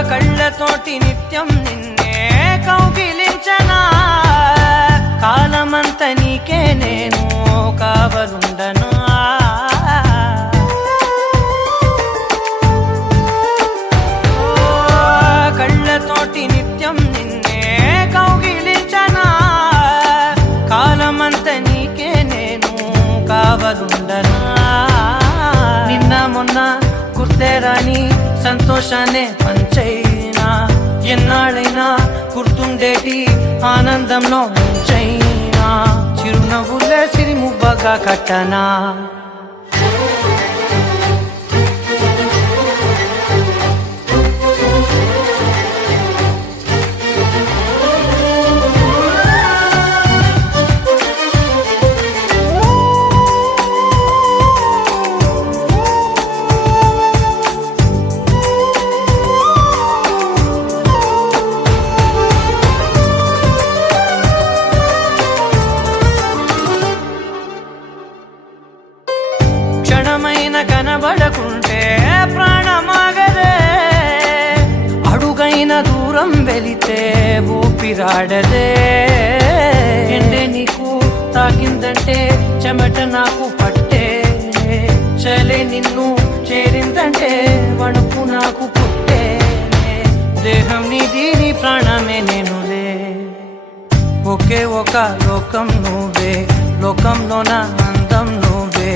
కళ్ళతోటి నిత్యం నిన్నే కౌగిలి గుర్తేరాని సంతోషాన్ని పంచైనా ఎన్నాళ్ళైనా గుర్తుండేటి ఆనందంలో ముంచైనా చిరునవ్వులే సిరిముబ్బగా కట్టనా క్షణమైన కనబడకుంటే ప్రాణమాగదే అడుగైన దూరం వెళితే ఊపిరాడదే ఎండే నీకు తాకిందంటే చెమట నాకు పట్టే చలే నిన్ను చేరిందంటే వణుకు నాకు పుట్టే దేహం నీది నీ ప్రాణమే నేనులే ఒకే ఒక లోకం నువ్వే లోకంలోన అందం నువ్వే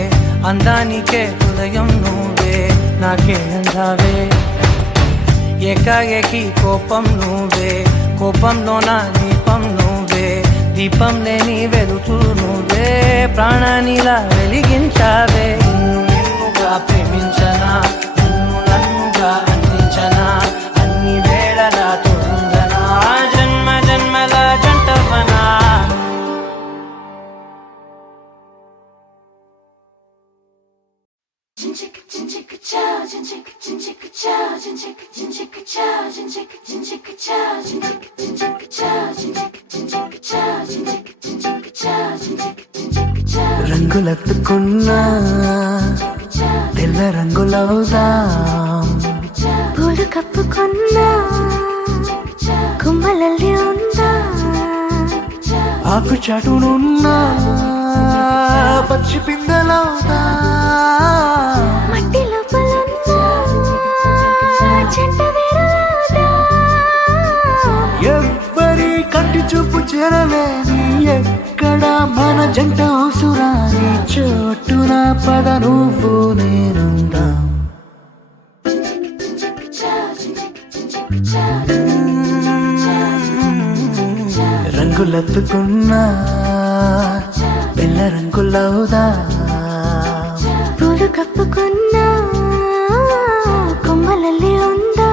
అందానికే హృదయం నువ్వే నాకే అందావే ఏకాఏకి కోపం నువ్వే కోపంలోన దీపం నువ్వే దీపం లేని వెలుతురు నువ్వే ప్రాణానిలా వెలిగించావే నిన్నుగా ప్రేమించనా నిన్ను నన్నుగా అందించనా అన్ని వేళలా తోడుందనా జన్మ జన్మల జంటవనా రంగులెత్తుకున్నా తెల్ల రంగులవుదాం పూలు కప్పుకున్నా కుమ్మలల్లి ఉందా ఆకు చాటునున్నా పచ్చి పిందలవుదా మట్టి లోపలున్నా చెంట వేరులవుదా ఎవ్వరి కంటి చూపు చేరలేని ఎక్కడ మన జంట అవసరాని చోటున పద నువ్వు నేనుందాం రంగులెత్తుకున్నా పిల్ల రంగులవుదా పూలు కప్పుకున్నా కొమ్మలల్లి ఉందా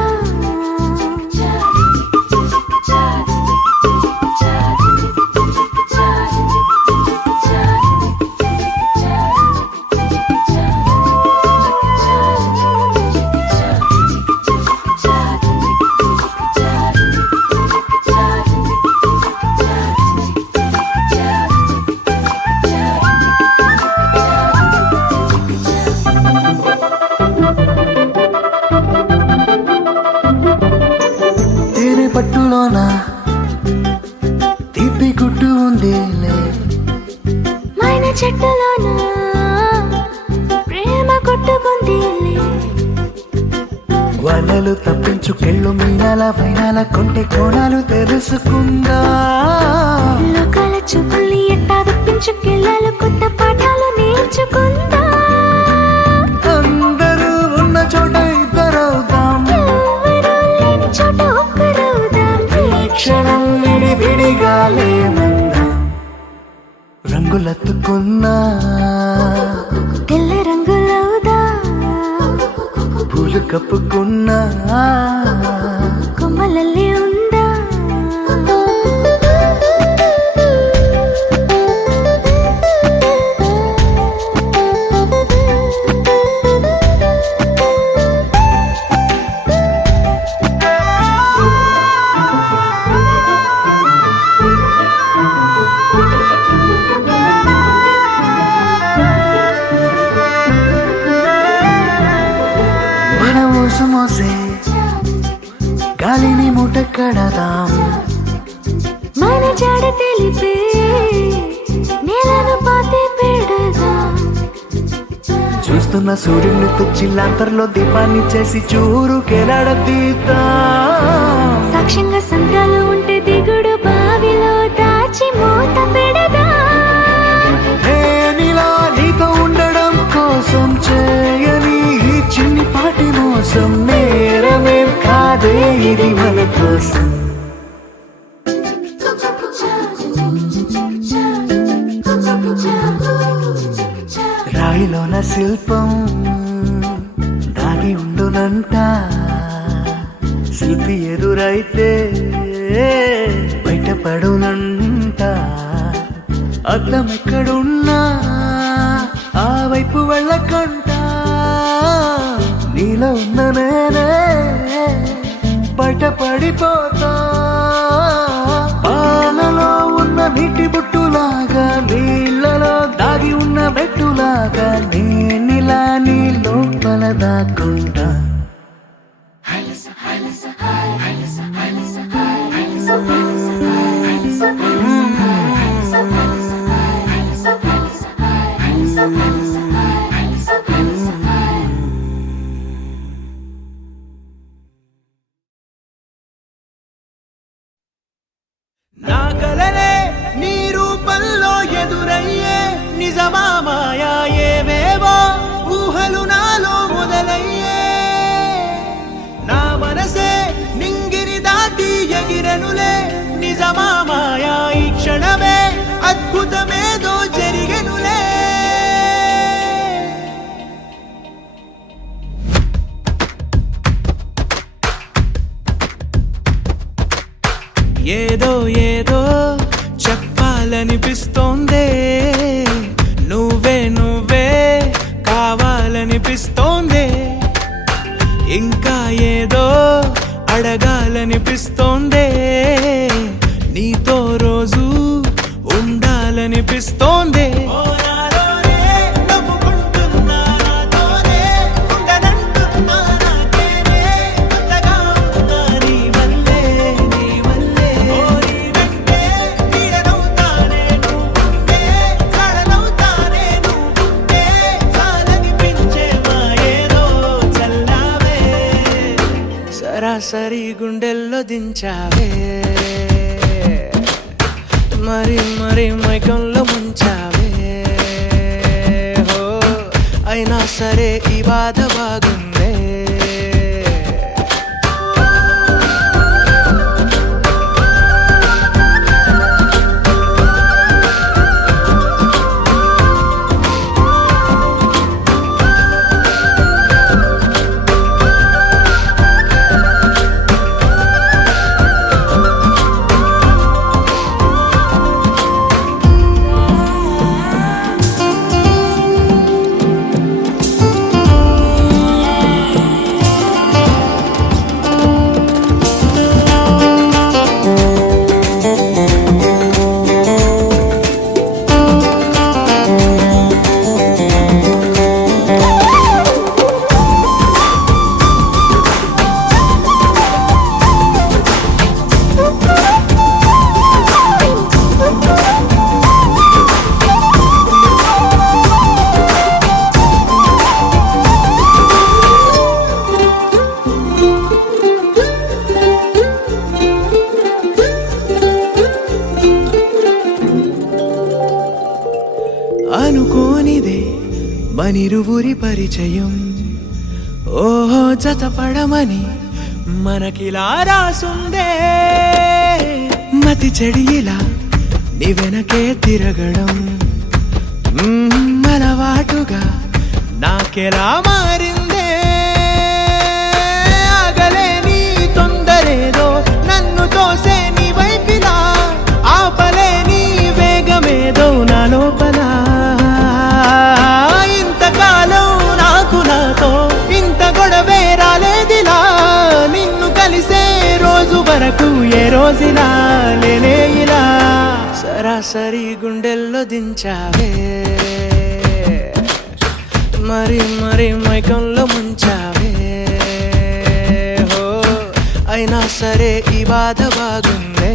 తేనె పట్టులోన తీపి గుట్టు ఉందిలే మైన చెట్టులోన ప్రేమ కొట్టుకుందిలే వలలు తప్పించుకెళ్ళు మీనాల వైనాల కొంటె కోణాలు తెలుసుకుందా లోకాల చూపుల్ని ఎట్టా తప్పించుకెళ్ళాలి కొత్త పాఠాలు నేర్చుకుందా అందరూ ఉన్న చోట ఇద్దరవుదాం ఎవరూ లేని చోట ఒక్కరవుదాం ఈ క్షణం విడి విడిగా లేమందాం రంగులెత్తుకున్నా తెల్ల రంగులవుదా పూలు కప్పుకున్నా కొమ్మలల్లి ఉందా మన ఊసు మోసే గాలిని మూట కడదాం మన జాడ తెలిపే నేలను పాతి పెడదాం చూస్తున్న సూర్యుని తెచ్చిల్లంతర్లో దీపాన్ని చేసి చూరుకెలాడదీద్దాం సాక్ష్యంగా సంద్రాలు ఉంటే దిగుడు బావిలో దాచి మూత పెడదా నేనిలా నీతో ఉండడం కోసం చేయని ఈ చిన్ని పాటి ఇది మన కోసం. రాయిలోన శిల్పం దాగి ఉండునంట, శిల్పి ఎదురైతే బయటపడునంట. అద్దం ఎక్కడున్నా ఆ వైపు వెళ్ళకంట, నీలో ఉన్న నేనే బయటపడిపోతా. పాలలో ఉన్న నీటి బుట్టులాగా, నీళ్ళలో దాగి ఉన్న మెట్టులాగా, నేనిలా నీ లోపల దాక్కుంటా. నా కలలే నీ రూపంలో ఎదురయ్యే నిజమా మాయా, ఏవేవో ఊహలు నాలో మొదలయ్యే. నా మనసే నింగిని దాటి ఎగిరెనులే, నిజమా మాయా ఈ క్షణమే అద్భుతమేదో జరిగెనులే. ఏదో ఏదో చెప్పాలనిపిస్తోందే, నువ్వే నువ్వే కావాలనిపిస్తోందే, ఇంకా ఏదో అడగాలనిపిస్తోందే, నీతో రోజు ఉండాలనిపిస్తోందే. సరాసరి గుండెల్లో దించావే, మరి మరి మైకంలో ముంచావే. హో అయినా సరే ఈ బాధ బాగుందే. అనుకోనిదే మనిరువురి పరిచయం, ఓహో జతపడమని మనకిలా రాసుందే. మతి చెడిలా నీ వెనకే తిరగడం అలవాటుగా నాకెలా మారిందే. ఆగలేని తొందరేదో నన్ను తోసే నీ వైపిలా, ఆపలేని వేగమేదో నా లోపల. ఇంతకాలం నాకు నాతో ఇంత గొడవే రాలేదిలా, నిన్ను కలిసే రోజు వరకు ఏ రోజులా లేనే ఇలా. సరాసరి గుండెల్లో దించావే, మరి మరి మైకంలో ముంచావే. హో అయినా సరే ఈ బాధ బాగుందే.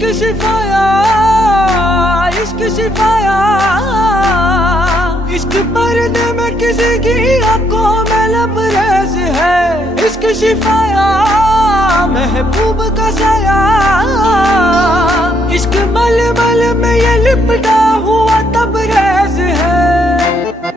इश्क शिफाया, इश्क शिफाया, इश्क पर्दे में किसी की आंखों में लबरेज है। इश्क शिफाया, महबूब का साया, इश्क मलमल में ये लिपटा हुआ तबरेज है।